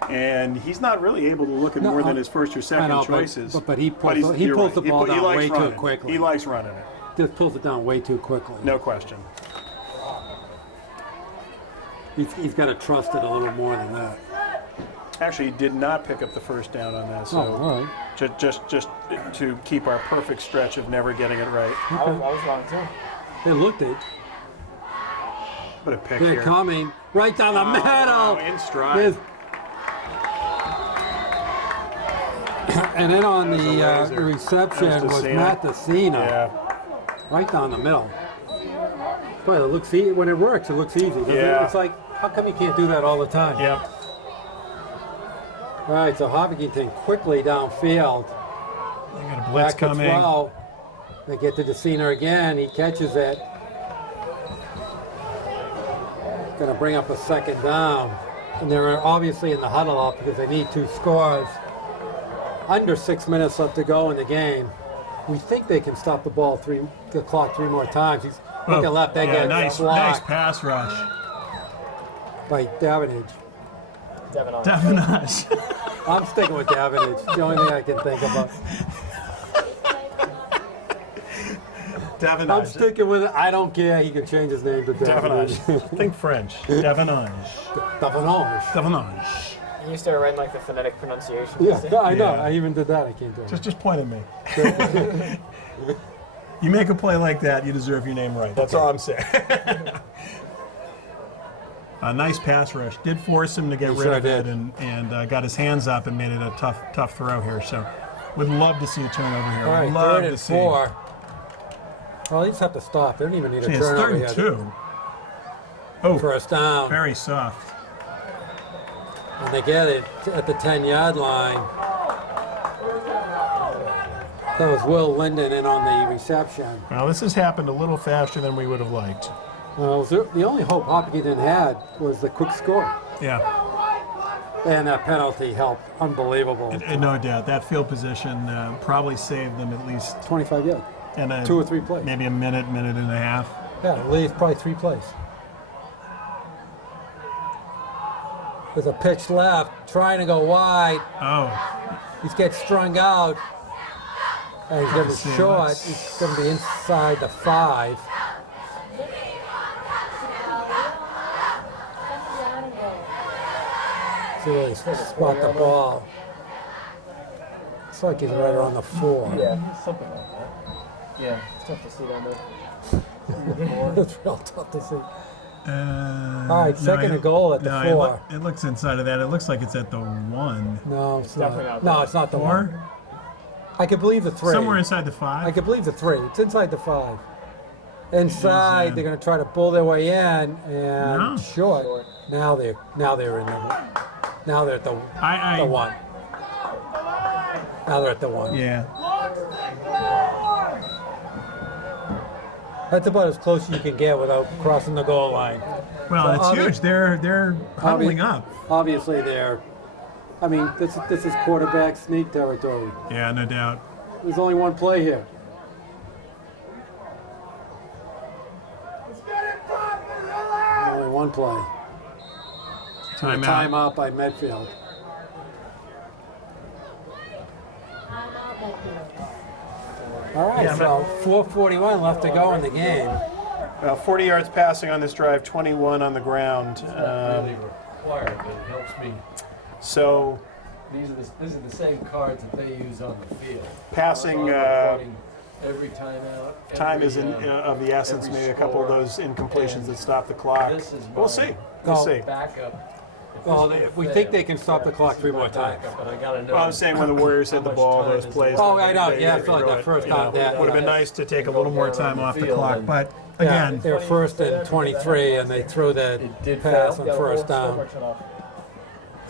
and he's not really able to look at more than his first or second I know, choices. but he pulls he's- the- he you're pulls the He ball down likes way too running. quickly. He likes running it, Just pulls it down way too quickly. no question. He's got to trust it a little more than that. Actually, he did not pick up the first down on that. So Oh, all right. just to keep our perfect stretch of never getting it right. I was wrong too. They looked it. What a pick They're here. coming right down the Oh, middle. wow, in stride. There's- and then on That was a the laser. reception That was was Decina. Matt Decina, Yeah. right down the middle. But it looks easy. When it works, it looks easy. doesn't it? Yeah. It's like, how come you can't do that all the time? Yep. All right, so Hopkinton quickly downfield. They got a blitz Back to coming. throw. They get to Decina again. He catches it. Going to bring up a second down. And they're obviously in the huddle up because they need 2 scores. Under 6 minutes left to go in the game. We think they can stop the clock 3 more times. He's looking left. They get nice blocked pass rush. by Davenage. Devin on. Definitely. I'm sticking with Davenage. The only thing I can think about. I'm Devinage. sticking with it. I don't care. He can change his name to Davenage. Devinage. Think French. Devinage. Davenage. Devinage. You used to write like the phonetic pronunciation. Yeah, I know. Yeah. I even did that. I can't do it. Just point at me. You make a play like that, you deserve your name right. That's all I'm saying. A nice pass rush. Did force him to get He rid sure of it did. and got his hands up and made it a tough throw here. So would love to see a turnover here. All right, Would love third to and see. 4. Well, they just have to stop. They don't even need a See, it's turnover third and here. 2. Oh, First down. very soft. And they get it at the 10-yard line. That was Will Linden in on the reception. Well, this has happened a little faster than we would have liked. The only hope Hopkinton had was the quick score. Yeah, And that penalty helped. Unbelievable. and no doubt. That field position probably saved them at least 25 yards. in a, 2 or 3 plays. maybe a minute and a half. Yeah, at least probably 3 plays. There's a pitch left, trying to go wide. Oh, He gets strung out. And he's going to see, be short. let's- He's going to be inside the 5. See where he spot the ball. Looks like he's right around the 4. Yeah, something like that. Yeah, it's tough to see down there. It's real tough to see. all right, second and goal at the 4. It looks inside of that. It looks like it's at the 1. No, it's definitely not. not No, it's not the 1. 4? I could believe the 3. Somewhere inside the I 5. could believe the 3. It's inside the 5. Inside, they're going to try to pull their way in and No. short. Now they're in the. Now they're at the 1. Now they're at the 1. Yeah. That's about as close as you can get without crossing the goal line. Well, So it's huge. They're huddling up. Obviously, they're. I mean, this is quarterback sneak territory. Yeah, no doubt. There's only one play here. Only one play. Timeout. Timeout by Medfield. All right, Yeah, so 4:41 left to go in the game. 40 yards passing on this drive, 21 on the ground. Really required, but it helps me. So These are the same cards that they use on the field. passing Recording every timeout. time every, is of the essence. every Maybe a couple of score. those incompletions And that stop the clock. This is We'll my see. We'll No. see. Backup. If Well, this we will think fail, they can stop the clock this 3 is my more times. backup, but I gotta know Well, I was saying when the Warriors had the how much ball, time those is plays. left. Oh, I know. they- Yeah, I they feel like throw that it, first you know, down there. would have been nice to take a little more time off the clock, but Yeah, again, they're first and 23, and they threw that It did pass fail? on first down.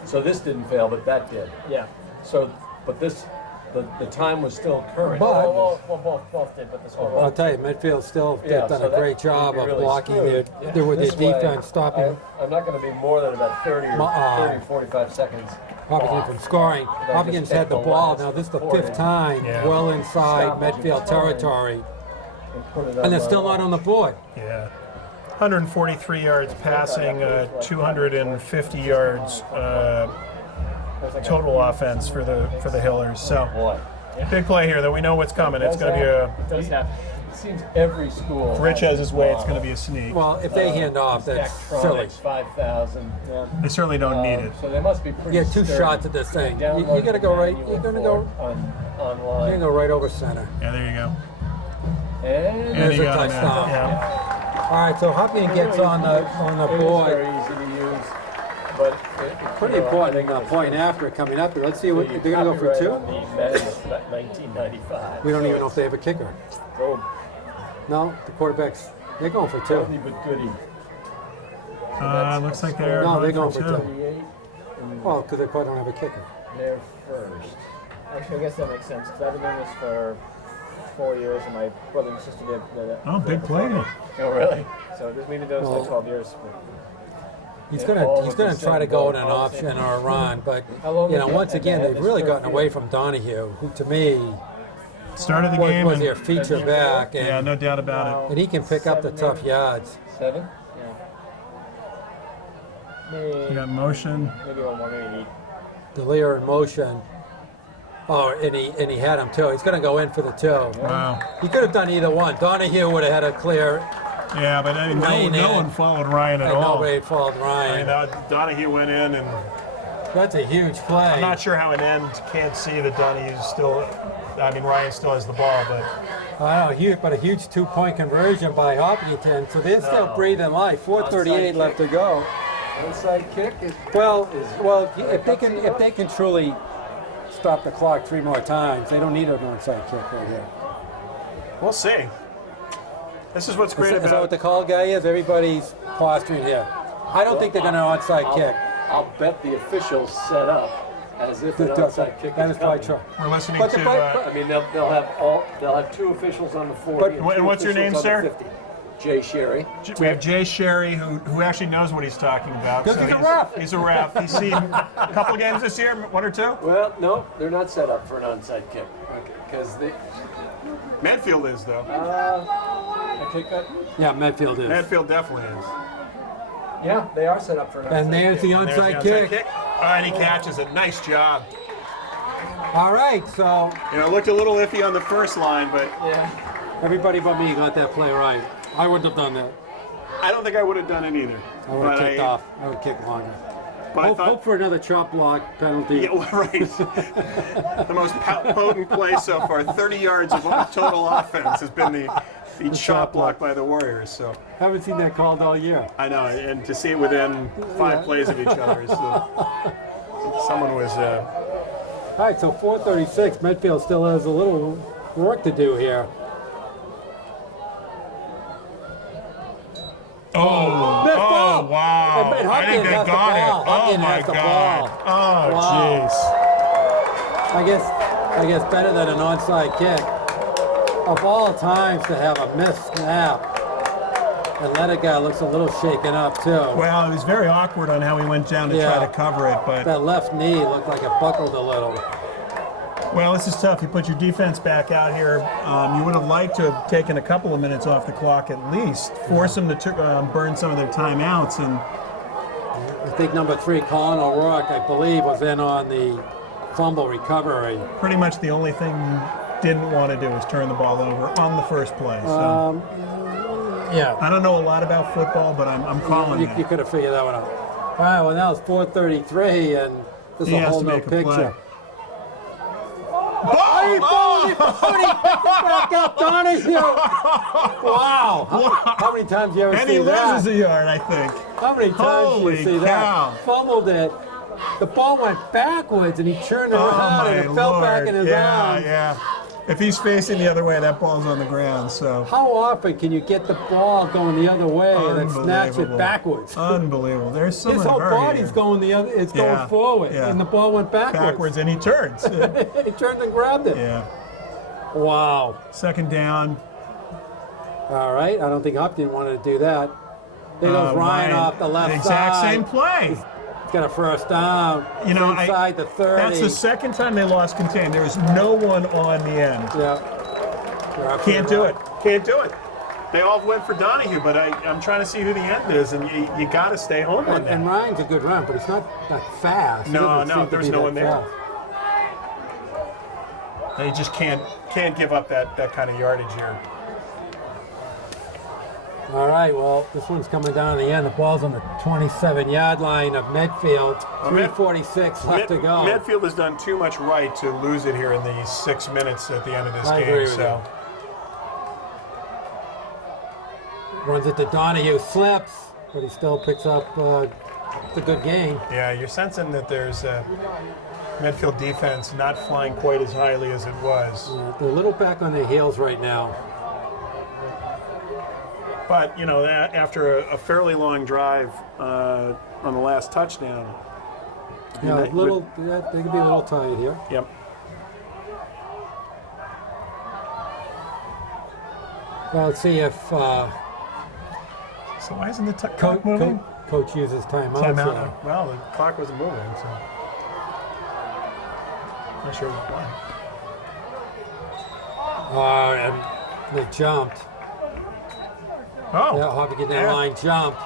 So this didn't fail, but that did. Yeah. So, but this, the time was still current. But- Both did, but this one. I'll tell you, Medfield still Yeah, done so a that great job would of be really blocking screwed. with This their way, defense, stopping I'm not going to be more than about 30 or 45 seconds. Hopkins from scoring. Hopkins had the ball. Now this is the 5th time, Yeah. well inside Medfield territory, and they're still not on the board. yeah. 143 yards passing, 250 yards total offense for the Hillers. So Boy, big play here. That we know what's coming. It's going to be It does happen. it seems every school. if Rich has his way. It's going to be a sneak. Well, if they hand off, that's silly. 5,000. Yeah. They certainly don't need it. So they must be pretty. You get 2 sturdy. shots at this thing. You Download got to go right. the You're going to go. online. You're going to go right over center. Yeah, there you go. And And There's he a got him there. touchdown. Yeah. All right, so Hopkins gets on the it is board. very easy to use, but Pretty important point after coming up. Let's see what they're going to go for 2. 1995. We don't even know if they have a kicker. Boom. No, the quarterbacks. They're going for 2. Goodie but goodie. Looks like they're No, they're going going for for 2. 38. Well, because they probably don't have a kicker. They're first. Actually, I guess that makes sense, because I've been doing this for 4 years, and my brother and sister did it. Oh, big play. Oh, really? So we've been doing this Well, like 12 years. He's Yeah, gonna all he's with the gonna try to same go in ball, an all the same option or a run, but How long you know, was that? once again, And they've really Mr. gotten away Field. from Donahue, who to me Start of the game. was And, their feature back, yeah, and, no doubt about it. and he can pick up the tough yards. 7? Yeah. You Maybe, got motion. maybe one more, maybe 8. Delia in motion. Oh, and he had him too. He's gonna go in for the 2. Wow. He could have done either one. Donahue would have had a clear, Yeah, but I mean, Lane no in. one followed Ryan at and all. nobody had followed I Ryan. mean, Donahue went in and That's a huge play. I'm not sure how an end can't see that Donahue still. I mean, Ryan still has the ball, but I know, huge, but a huge 2-point conversion by Hopkinton. So they're still breathing life. 4:38 left to go. Onside kick is Well, if they can truly stop the clock 3 more times, they don't need an onside kick right here. We'll see. This is what's great Is that what about. the call guy is? Everybody's posturing here. I don't think they're going to onside kick. I'll bet the officials set up as if an onside kick That is is probably coming. true. we're listening But to. the- but- I mean, they'll have 2 officials on the 40 But- and 2 what's your name, officials on the sir? 50. Jay Sherry. We have Jay Sherry, who actually knows what he's talking about. Because he's a ref. He's a ref. He's seen a couple games this year, 1 or 2. Well, no, they're not set up for an onside kick because they. Medfield is, though. I take that. Yeah, Medfield is. Medfield definitely is. Yeah, they are set up for an onside And there's the And there's the onside onside kick. And he catches it. Nice job. All right, so You know, it looked a little iffy on the first line, but Yeah. everybody but me got that play right. I wouldn't have done that. I don't think I would have done it either. I would have But kicked off. I would have kicked longer. But I Hope thought, for another chop block penalty. yeah, well, right. The most potent play so far, 30 yards of total offense, has been the chop block by the Warriors. So Haven't seen that called all year. I know, and to see it within 5 plays of each other is someone was. All right, so 4:36. Medfield still has a little work to do here. Oh, Missed ball. wow. And I think Hopkins they has the got it. ball. Oh, Hopkins my has the God. ball. Oh, Wow. jeez. I guess better than an onside kick. Of all times to have a missed snap. And that guy looks a little shaken up too. Well, it was very awkward on how he went down to Yeah. try to cover it, but That left knee looked like it buckled a little. well, this is tough. You put your defense back out here. You would have liked to have taken a couple of minutes off the clock at least, force them to burn some of their timeouts, and I think number 3, Colin O'Rourke, I believe, was in on the fumble recovery. pretty much the only thing you didn't want to do was turn the ball over on the first play. So Yeah. I don't know a lot about football, but I'm calling You it. could have figured that one out. All right, well, now it's 4:33, and this is He a has whole to new make a play. picture. Oh, Back up, Donahue! Wow! How many times do you ever and see he that? loses a yard, I think. How many times do Holy you see cow. that? Fumbled it. The ball went backwards, and he turned Oh around, my and it fell Lord. back in his yeah, arms. yeah. If he's facing the other way, that ball's on the ground. So How often can you get the ball going the other way and then snatch it unbelievable. backwards? Unbelievable. There's some His of whole her body's here. going the other. It's Yeah, going forward, yeah. and the ball went backwards, and he turns. he turned and grabbed it. Yeah. Wow. Second down. All right. I don't think Hopkins wanted to do that. There goes Ryan off the left exact side. same play. He's got a first down. You know, inside the 30. That's the second time they lost contain. There was no one on the end. Yeah. You're absolutely Can't do right. it. Can't do it. They all went for Donahue, but I'm trying to see who the end is, and you got to stay home on And that. Ryan's a good run, but he's not fast. He No, doesn't no, seem to there's be no that one there. fast. They just can't give up that kind of yardage here. All right, well, this one's coming down the end. The ball's on the 27-yard line of Medfield. 3:46 left to go. Medfield has done too much right to lose it here in the 6 minutes at the end of this I game. agree with So Runs it to Donahue, slips, but he still picks up it's a good game. yeah, you're sensing that there's Medfield defense not flying quite as highly as it was. They're a little back on their heels right now. But, you know, after a fairly long drive on the last touchdown. Yeah, they- they could be a little tired here. Yep. Well, let's see if So why isn't the clock moving? Coach uses timeout. Timeout. So. Well, the clock wasn't moving, so. Not sure why. And they jumped. Oh. Yeah, Hopkinton Yeah. line jumped.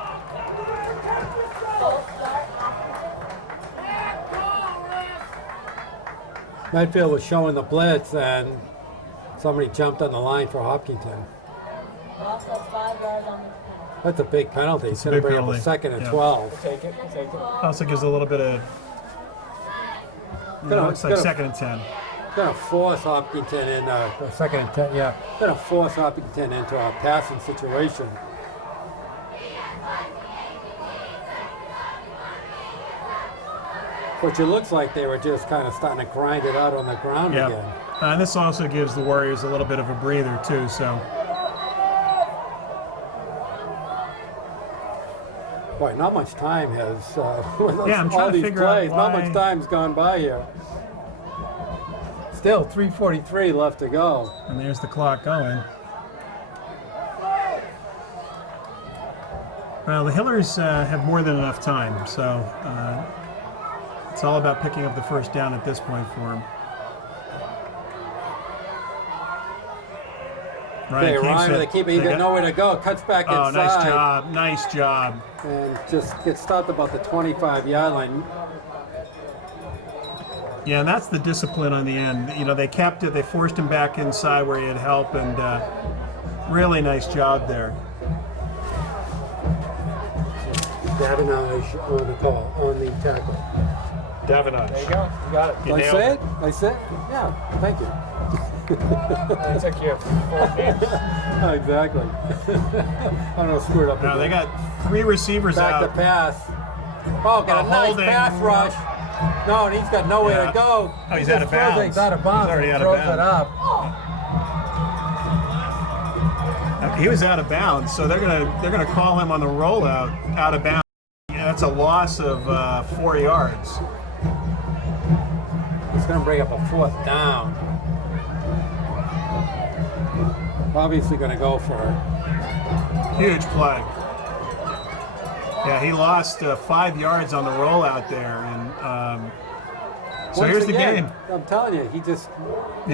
Medfield was showing the blitz, and somebody jumped on the line for Hopkinton. Also 5 yards on the That's a big penalty. It's a going to big bring up a penalty. second and Yeah. 12. Take it, take it. Also gives a little bit of No, it's like second and 10. Gonna force Hopkinton in second and 10. Yeah, gonna force Hopkinton into a passing situation. Which it looks like they were just kind of starting to grind it out on the ground Yeah. again. And this also gives the Warriors a little bit of a breather too. So Boy, not much time has. With Yeah, I'm trying all to these figure out plays, not why- much time's gone by here. Still 3:43 left to go. and there's the clock going. Well, the Hillers have more than enough time, so it's all about picking up the first down at this point for them. Okay, Ryan with the keeper, he got nowhere to go. Cuts back Oh, inside. nice job, nice job. And just gets stopped about the 25-yard line. Yeah, and that's the discipline on the end. You know, they kept it, they forced him back inside where he had help, and really nice job there. Davenage on the call, on the tackle. Davenage. There you go. You got it. You Did I nailed say it. it? I said it? Yeah, thank you. It took you 4 games. Exactly. I don't know, screwed up. Now they again. got 3 receivers Back out. to pass. Oh, got a nice holding. pass rush. No, and he's got nowhere Yeah. to go. Oh, he's Just out of throws it. bounds. He's out of bounds. He's already and out of throws it bounds. up. He was out of bounds, so they're gonna call him on the rollout out of bounds. Yeah, that's a loss of 4 yards. He's going to bring up a 4th down. Obviously going to go for it. Huge play. Yeah, he lost 5 yards on the rollout there, and so Once here's the again, game. I'm telling you, He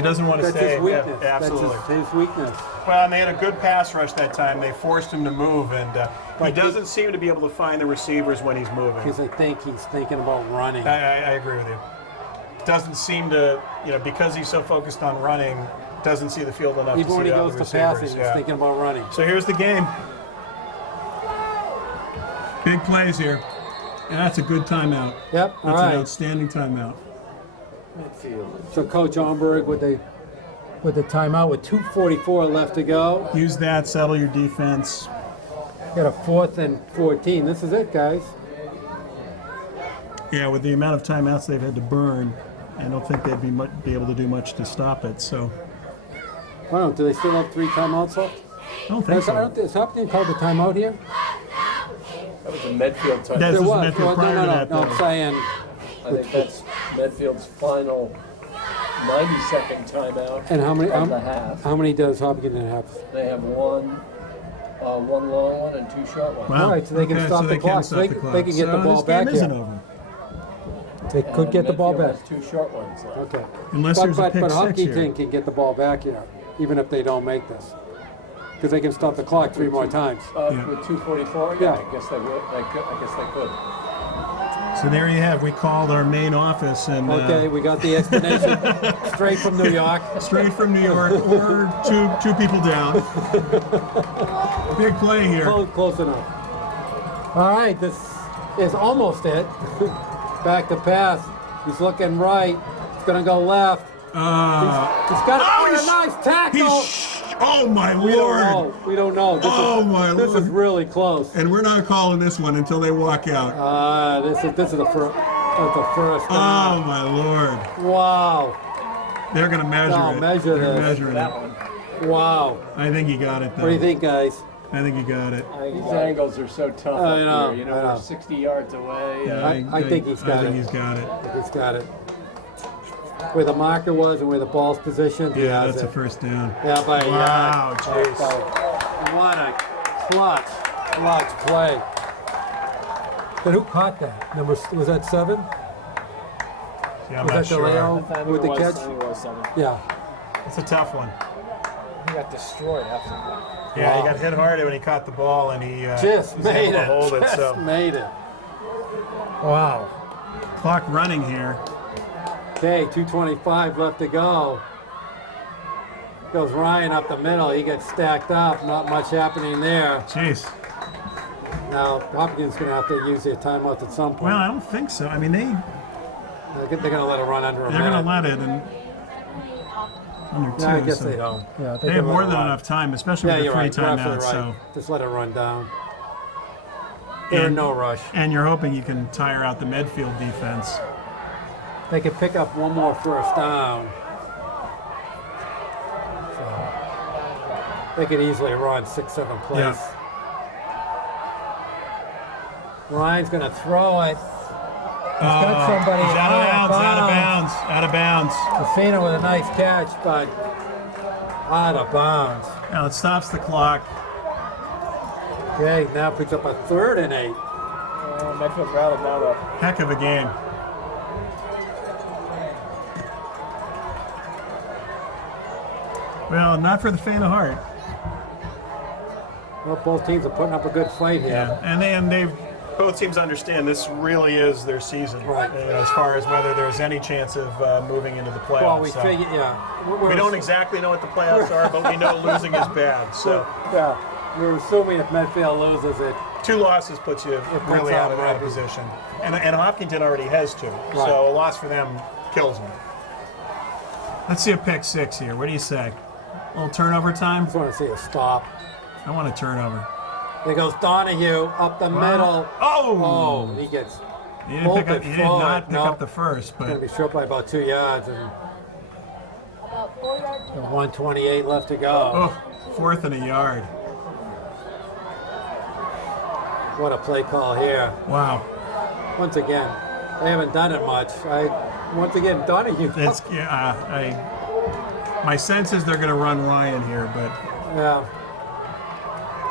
doesn't want to that's stay. his weakness. Yeah, absolutely. That's his weakness. Well, and they had a good pass rush that time. They forced him to move, and he But doesn't seem to be able to find the receivers when he's moving. Because I think he's thinking about running. I agree with you. Doesn't seem to, because he's so focused on running, doesn't see the field enough Even to when see he the goes other to passing, receivers. he's Yeah. thinking about running. So here's the game. Big plays here. And that's a good timeout. Yep, all That's an right. outstanding timeout. Medfield. So Coach Omberg with the timeout with 2:44 left to go. Use that, settle your defense. Got a 4th and 14. This is it, guys. Yeah, with the amount of timeouts they've had to burn, I don't think they'd be able to do much to stop it. So I don't know, do they still have 3 timeouts left? I don't think so. Is Hopkins called the timeout here? That was a Medfield touchdown. This There was was. Medfield Well, prior to that, no, though. I'm saying I think that's Medfield's final 90-second timeout And how many? of the half. How many does Hopkins have? They have one long one and 2 short ones. Wow. All right, so they can Okay, stop so the clock. stop They the can clock. get the So ball this back game isn't here. over. They could get the ball back. Medfield has 2 short ones left. Okay. Unless there's a pick but six Hopkins here. can get the ball back here, even if they don't make this, because they can stop the clock 3 more times. Yeah. With 2:44, Yeah. I guess they would. I guess they could. So there you have. We called our main office and Okay, we got the explanation straight from New York. straight from New York, or two people down. Big play here. Close enough. All right, this is almost it. Back to pass. He's looking right. He's going to go left. He's got a nice tackle. Oh my We don't lord! know. We don't know. Oh, my This is Lord. really close. And we're not calling this one until they walk out. This is the first. That's the first. Oh my lord! Wow. They're gonna measure No, it. measure They're this. measuring That it. one. Wow. I think you got it though. What do you think, guys? I think you got it. These angles are so tough I up know, here. I know. We're 60 yards away. I think he's got I think it. he's got it. He's got it. Where the marker was and where the ball's positioned. he Yeah, has that's a it. first down. Yeah, by a Wow, yard. jeez. What a clutch play. Then who caught that? Was that 7? Yeah, I'm Was not that sure. DeLeo with the catch? was 7. Yeah. It's a tough one. He got destroyed after that. Yeah, Wow. he got hit hard when he caught the ball, and he Just was made able to it. hold it. Just So made it. Wow. clock running here. Okay, 2:25 left to go. Goes Ryan up the middle. He gets stacked up. Not much happening there. Jeez. Now Hopkins going to have to use their timeouts at some point. Well, I don't think so. I mean, They're going to let it run under a They're minute. going to let it, and under 2. No, I guess so they don't. Yeah, They have more than enough time, especially Yeah, with you're the 3 right. You're absolutely timeouts. right. So, Just let it run down. They're in no rush. and you're hoping you can tire out the Medfield defense. They could pick up one more first down. So they could easily run 6-7 plays. Yeah. Ryan's going to throw it. He's got somebody He's out of bounds. Out of bounds. Messina with a nice catch, but out of bounds. Now it stops the clock. Okay, now picks up a 3rd and 8. Medfield rattled now though. Heck of a game. Well, not for the faint of heart. Well, both teams are putting up a good fight here. Yeah, and they've both teams understand this really is their season, Right. As far as whether there's any chance of moving into the playoffs. Well, we So figure, yeah. we don't exactly know what the playoffs are, but we know losing is bad. So Yeah, we're assuming if Medfield loses it, 2 losses puts you puts really out of that out position, and Hopkinton already has 2, so a loss for them kills them. Let's see a pick 6 here. What do you say? A little turnover time? I just want to see a stop. I want a turnover. There goes Donahue up the middle. Oh! He gets He did not forward. pick up the first, going to but be short by about 2 yards, and About 4 yards. 1:28 left to go. 4th and a yard. What a play call here. Wow. Once again, they haven't done it much. Once again, Donahue. It's my sense is they're going to run Ryan here, but Yeah.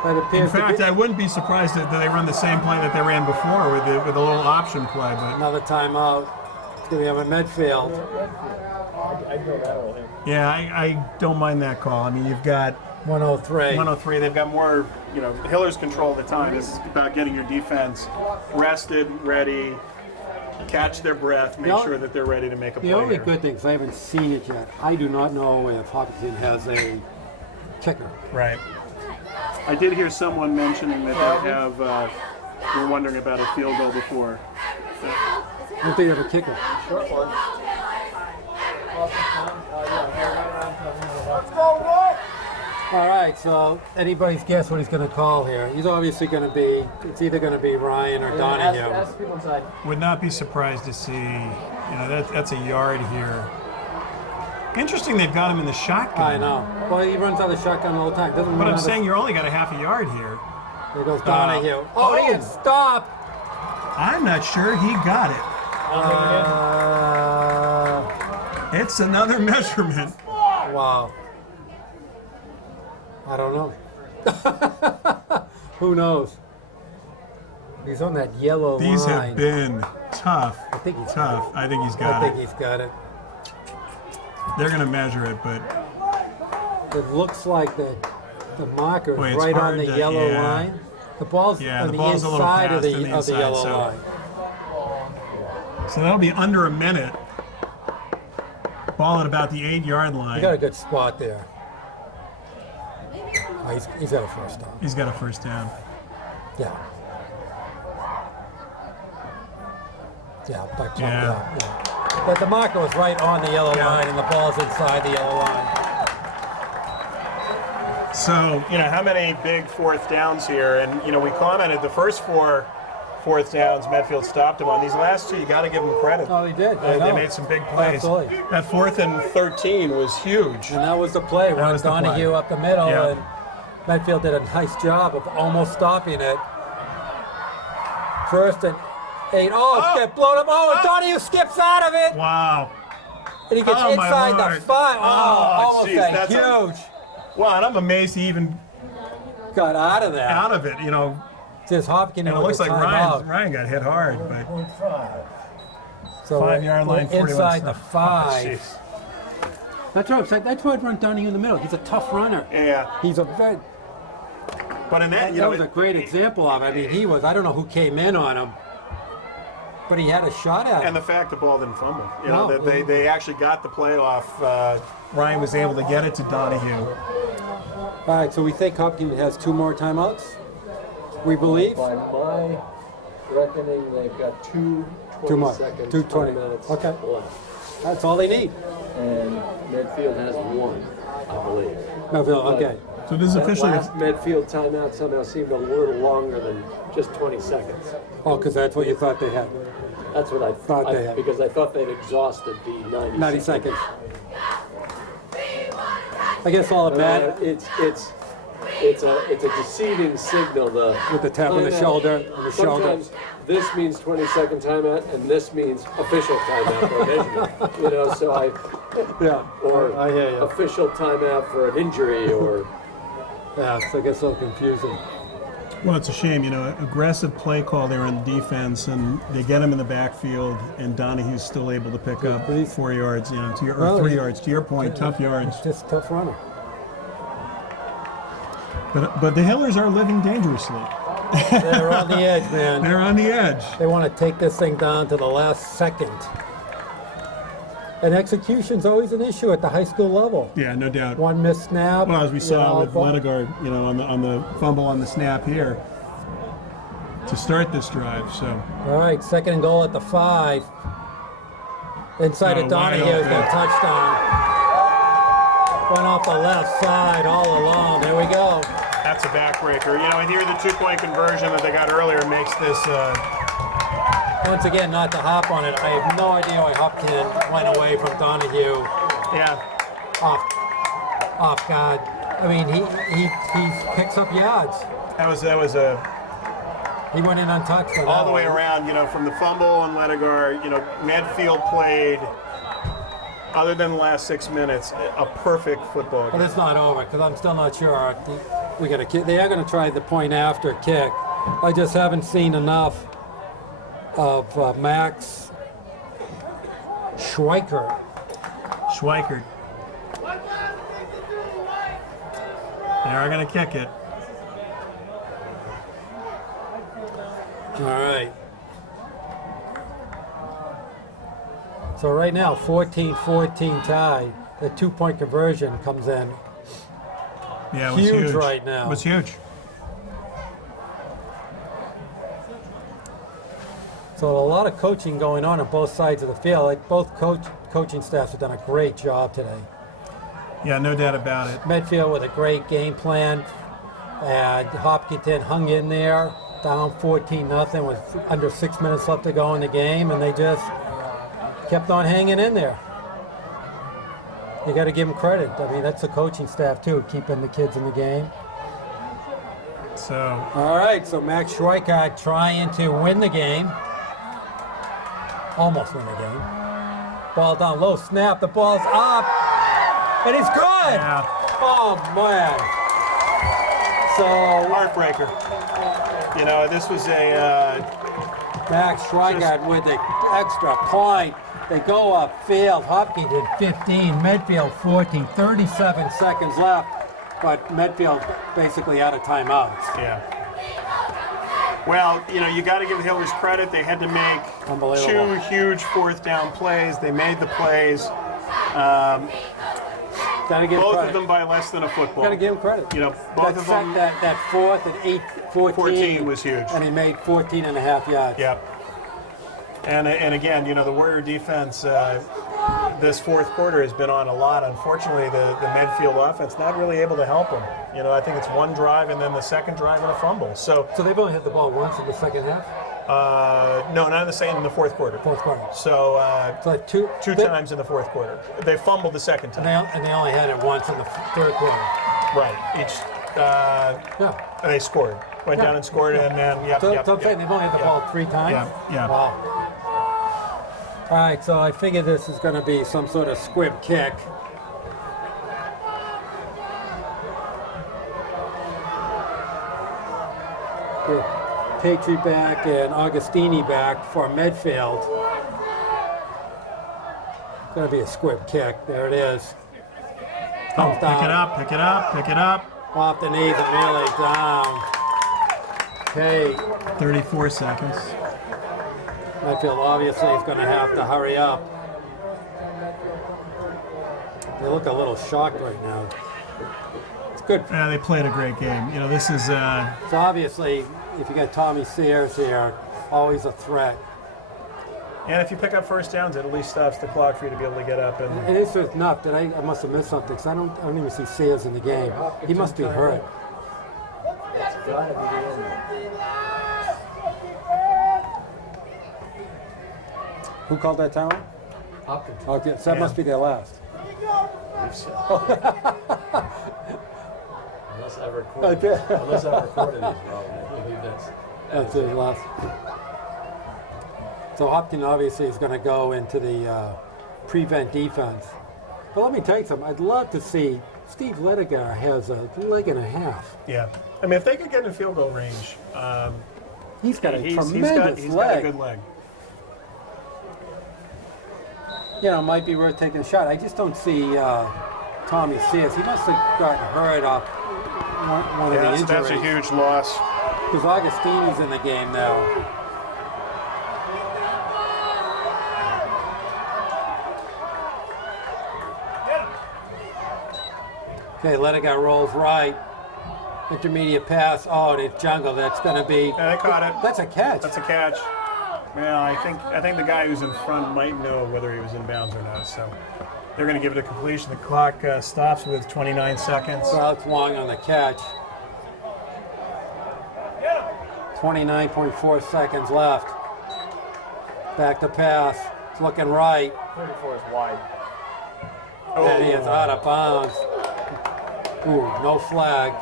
That in appears fact, to I be wouldn't be surprised that they run the same play that they ran before with a little option play. But another timeout. It's going to be on Medfield. I'd go that way. yeah, I don't mind that call. I mean, you've got 103. 103. They've got more. Hiller's control of the time. This is about getting your defense rested, ready, catch their breath, make sure that they're ready to make a play. The only here. good thing is I haven't seen it yet. I do not know if Hopkinton has a kicker. right. I did hear someone mentioning that they have. We're wondering about a field goal before. I don't think they have a kicker. Short one. All right, so anybody's guess what he's going to call here. He's obviously going to be, it's either going to be Ryan or Donahue. Ask the people inside. Would not be surprised to see. That's a yard here. Interesting, they've got him in the shotgun. I know. Well, he runs out of shotgun all the time. Doesn't But run I'm out of- saying you're only got a half a yard here. There goes Donahue. oh. He gets stopped. I'm not sure he got it. It's another measurement. Wow. I don't know. Who knows? He's on that yellow These line. have been tough. I think he's tough. I think he's I got think it. he's got it. They're going to measure it, but It looks like the marker Boy, is it's right on hard the to- yellow yeah. line. The ball's Yeah, on the the ball's a little inside of past the, on the of the inside, yellow so- line. so that'll be under a minute. Ball at about the 8-yard line. You got a good spot there. Oh, he's got a first down. He's got a first down. Yeah. Yeah, back Yeah. yeah. But the marker was right on the yellow Yeah. line, and the ball's inside the yellow line. So How many big 4th downs here? And we commented the first 4 4th downs Medfield stopped them on. These last 2, you got to give them credit. Oh, he did. I They know. made some big plays. Absolutely. That 4th and 13 was huge. And that was the play. Run was the Donahue play. up the middle, Yeah. and Medfield did a nice job of almost stopping it. 1st and 8. Oh, get blown up. Oh, and Donahue skips out of it, wow. and he gets Oh, my inside the Lord. 5. Oh, almost geez, a that's huge. Wow, and I'm amazed he even Got out of that. out of it. Says Hopkinton. And it looks like Ryan got hit hard, but So 5-yard line, 41 inside the snaps. 5. Jeez. That's what I'm saying. That's why I'd run Donahue in the middle. He's a tough runner. Yeah. He's a very. But in that, That was a great example of it. I mean, he was. I don't know who came in on him, but he had a shot at and him. the fact the ball didn't fumble. No. That they actually got the play off. Ryan was able to get it to Donahue. All right, so we think Hopkins has 2 more timeouts. We believe. By my reckoning, they've got 2 Too much. seconds, 2:20. 20 minutes Okay. left. That's all they need. And Medfield has one, I believe. Medfield, okay. So this is That officially the last Medfield timeout somehow seemed a little longer than just 20 seconds. Oh, because that's what you thought they had. That's what I Thought they had. because I thought they'd exhausted the 90, 90 seconds. I guess all it matters It's a deceiving signal. with the tap on the timeout. shoulder, on the shoulder. Sometimes this means 20-second timeout, and this means official timeout for measurement. You know, so Yeah. or I hear you. official timeout for an injury, or Yeah, so it gets a little confusing. Well, it's a shame, you know, aggressive play call there on the defense, and they get him in the backfield, and Donahue's still able to pick up He's- 4 yards, you know, or Well, 3 he- yards. To your point, tough yards. Just a tough runner. But the Hillers are living dangerously. They're on the edge, man. They're on the edge. They want to take this thing down to the last second. And execution's always an issue at the high school level. Yeah, no doubt. One missed snap. Well, as we saw with ball- Ledegaard, you know, on the fumble on the snap here to start this drive. So All right, second and goal at the 5. Inside of wide Donahue, open. got a touchdown. Went off the left side all along. There we go. That's a backbreaker. You know, and here the 2-point conversion that they got earlier makes this. Once again, not to hop on it. I have no idea why Hopkinton went away from Donahue Yeah. off guard. I mean, he picks up yards. That was a He went in untouched. on all that the way one. around. You know, from the fumble and Ledegaard. You know, Medfield played, other than the last 6 minutes, a perfect football But game. it's not over because I'm still not sure. We got a kick. They are going to try the point after kick. I just haven't seen enough of Max Schweikert. Schweikert. They are going to kick it. All right. So right now, 14-14 tie. The 2-point conversion comes in. Yeah, it was Huge huge right now. It was huge. So a lot of coaching going on both sides of the field. Like both coaching staffs have done a great job today. Yeah, no doubt about it. Medfield with a great game plan, and Hopkinton hung in there, down 14-0 with under 6 minutes left to go in the game, and they just kept on hanging in there. You got to give them credit. I mean, that's the coaching staff too, keeping the kids in the game. So All right, so Max Schweikart trying to win the game. Almost win the game. Ball down low, snap, the ball's up, and he's good! yeah, Oh, man. So, Heartbreaker. You know, this was a. Max Schweikart with the extra point. They go upfield. Hopkinton 15, Medfield 14, 37 seconds left, but Medfield basically out of timeouts. Yeah. Well, you know, you got to give the Hillers credit. They had to make Unbelievable. 2 huge 4th down plays. They made the plays. Gotta give Both credit. of them by less than a football. Gotta give him credit. You know, both of them. That fourth at 8-14 14 was huge. And he made 14 and a half yards. Yep. And again, you know, the Warrior defense this 4th quarter has been on a lot. Unfortunately, the Medfield offense not really able to help them. You know, I think it's one drive and then the second drive and a fumble. So So they've only hit the ball once in the second half? no, not in the same in the 4th quarter. Fourth quarter. So So like two times in the 4th quarter. They fumbled the second time. And they only had it once in the third quarter. Right. Each Yeah. they scored. Went Yeah. down and scored, and then yep. So I'm saying they've only hit the ball 3 times? yeah. Wow. All right, so I figure this is going to be some sort of squib kick. The Petrie back and Augustini back for Medfield. It's going to be a squib kick. There it is. Oh, Comes down. pick it up, pick it up, pick it up. Off the knees and nearly down. Okay, 34 seconds. Medfield obviously is going to have to hurry up. They look a little shocked right now. It's good. Yeah, they played a great game. You know, this is So obviously, if you got Tommy Sears here, always a threat. And if you pick up first downs, it at least stops the clock for you to be able to get up and. And it's just enough that I must have missed something because I don't even see Sears in the game. He must be hurt. It's gotta be the end. Who called that timeout? Hopkinton. Okay, so that must be their last. Unless I recorded. Okay. Unless I recorded these wrong, I believe That's his last. So Hopkins obviously is going to go into the prevent defense. But let me tell you something. I'd love to see Steve Ledigar has a leg and a half. Yeah. I mean, if they could get in field goal range, He's got a he's tremendous got a leg. good leg. You know, it might be worth taking a shot. I just don't see Tommy Sears. He must have gotten hurt off one of the injuries. That's a huge loss. Because Augustini's in the game now. Okay, Ledigar rolls right. Intermediate pass. Oh, it's jungle. That's going to be. Yeah, they caught it. That's a catch. That's a catch. Well, I think the guy who's in front might know whether he was in bounds or not. So they're going to give it a completion. The clock stops with 29 seconds. Well, it's long on the catch. 29.4 seconds left. Back to pass. It's looking right. 34 is wide. And he is out of bounds. Ooh, no flag.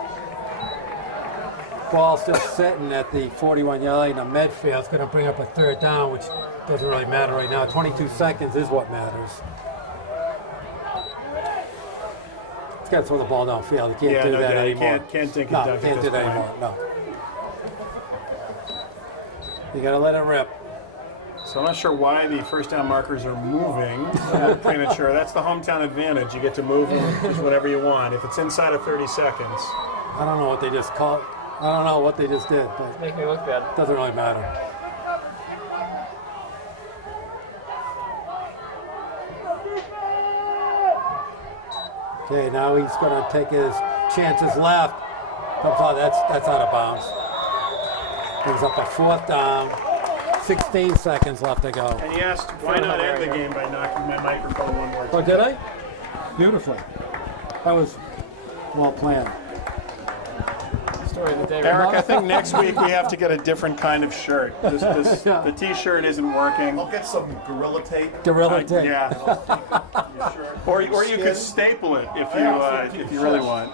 Ball still sitting at the 41-yard line of Medfield. It's going to bring up a third down, which doesn't really matter right now. 22 seconds is what matters. It's got to throw the ball downfield. You can't do that anymore. Can't dink and No, dunk can't at do this that point. anymore. No. You got to let it rip. So I'm not sure why the first down markers are moving premature. That's the hometown advantage. You get to move them just whatever you want. If it's inside of 30 seconds. I don't know what they just called. I don't know what they just did, but Make me look bad. it doesn't really matter. Okay, now he's going to take his chances left. Oh, that's out of bounds. Brings up a fourth down. 16 seconds left to go. And he asked, why not end the game by knocking my microphone one more time? Oh, did I? Beautifully. That was well planned. Story of the day. Eric, I think next week we have to get a different kind of shirt. Yeah. The T-shirt isn't working. I'll get some Gorilla Tape. Gorilla tape. Yeah. Or you could staple it if you really want.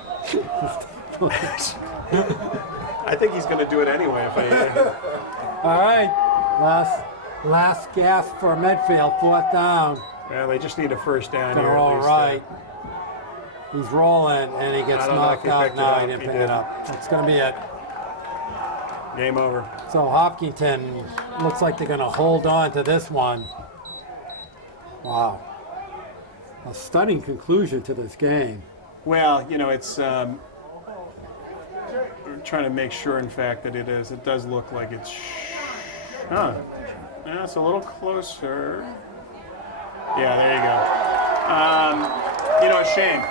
I think he's going to do it anyway. All right. Last gasp for Medfield. Fourth down. Well, they just need a first down Gonna here. roll at least, right. He's rolling, and he gets I don't know if knocked he out. picked it No, up. he didn't He pick it didn't. up. That's going to be it. Game over. So Hopkinton looks like they're going to hold on to this one. Wow. A stunning conclusion to this game. Well, it's we're trying to make sure, in fact, that it is. It does look like it's. Yeah, it's a little closer. Yeah, there you go. A shame.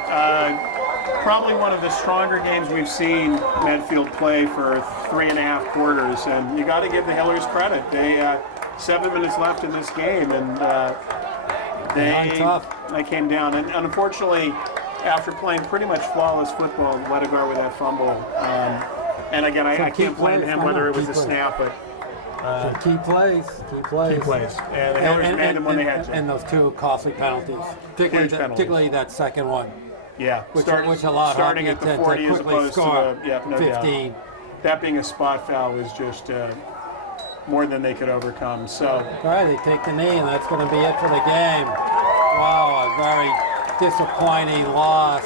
Probably one of the stronger games we've seen Medfield play for 3.5 quarters, and you got to give the Hillers credit. They 7 minutes left in this game, and they came down. And unfortunately, after playing pretty much flawless football, Ledigar with that fumble. And again, I can't blame him whether it was a snap, but. Key plays. Key plays. And the Hillers made them when they had to. And those two costly penalties. Particularly that second one. Yeah, Which allowed starting at the 40 as quickly opposed score to the, no 15. doubt. That being a spot foul was just more than they could overcome. So, All right, they take the knee, and that's going to be it for the game. Wow, a very disappointing loss.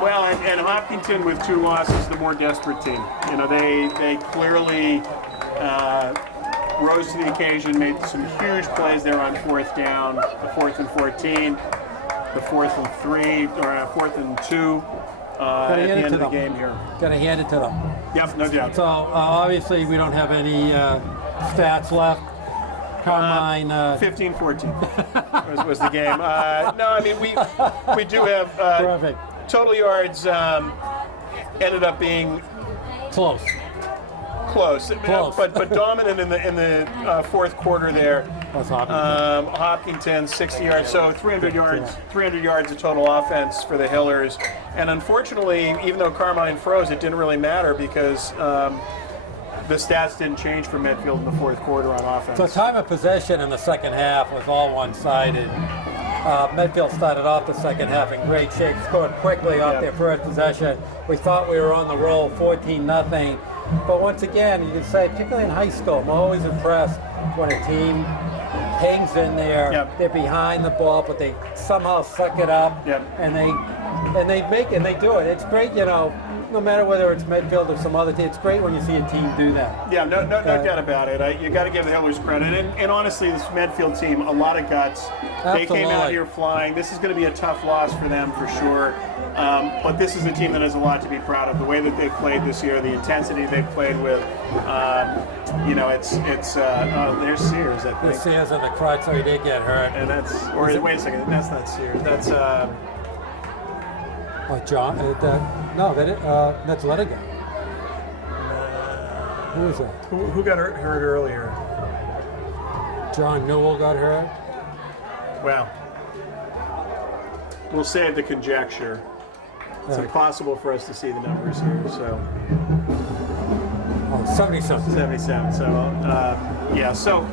well, and Hopkinton with 2 losses, the more desperate team. They clearly rose to the occasion, made some huge plays there on 4th down, the 4th and 14. The 4th and 3, or 4th and 2 at the end of the game here. Got to hand it to them. Yep, no doubt. So obviously we don't have any stats left. Carmine. 15-14 was the game. No, I mean we do have Perfect. total yards ended up being Close. close. But dominant in the 4th quarter there. What's Hopkinton? Hopkinton 60 yards, so 300 yards, 300 yards of total offense for the Hillers. And unfortunately, even though Carmine froze, it didn't really matter because the stats didn't change for Medfield in the fourth quarter on offense. So time of possession in the second half was all one-sided. Medfield started off the second half in great shape, scored quickly off their first possession. We thought we were on the roll, 14-0. But once again, you can say, particularly in high school, I'm always impressed when a team hangs in there. Yep. They're behind the ball, but they somehow suck it up, Yep. and they make it, and they do it. It's great, you know. No matter whether it's Medfield or some other team, it's great when you see a team do that. Yeah, no doubt about it. You got to give the Hillers credit. And honestly, this Medfield team, a lot of guts. They came out Absolutely. here flying. This is going to be a tough loss for them for sure. But this is a team that has a lot to be proud of. The way that they've played this year, the intensity they've played with. You know, it's there's Sears, I The think. Sears in the crutch, so he did get hurt. And that's, or wait a second, that's not Sears. That's Oh, John, that's Ledigan. Who is that? who got hurt earlier? John Newell got hurt. Well, we'll save the conjecture. It's Right. impossible for us to see the numbers here, so Oh, 77. 77. So, yeah. So,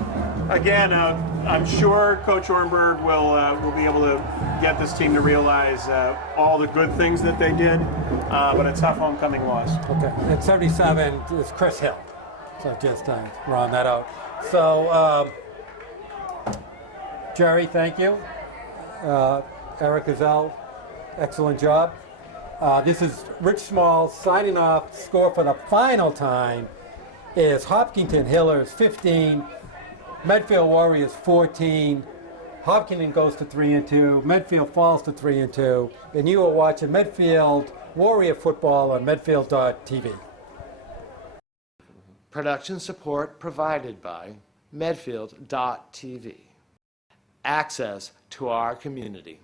again, I'm sure Coach Ornberg will be able to get this team to realize all the good things that they did, but a tough homecoming loss. Okay, at 77 is Chris Hill. So just round that out. So, Jerry, thank you. Eric Gazelle, excellent job. This is Rich Small signing off. Score for the final time is Hopkinton Hillers 15, Medfield Warriors 14. Hopkinton goes to 3-2. Medfield falls to 3-2. And you are watching Medfield Warrior football on Medfield.tv. Production support provided by Medfield.tv. Access to our community.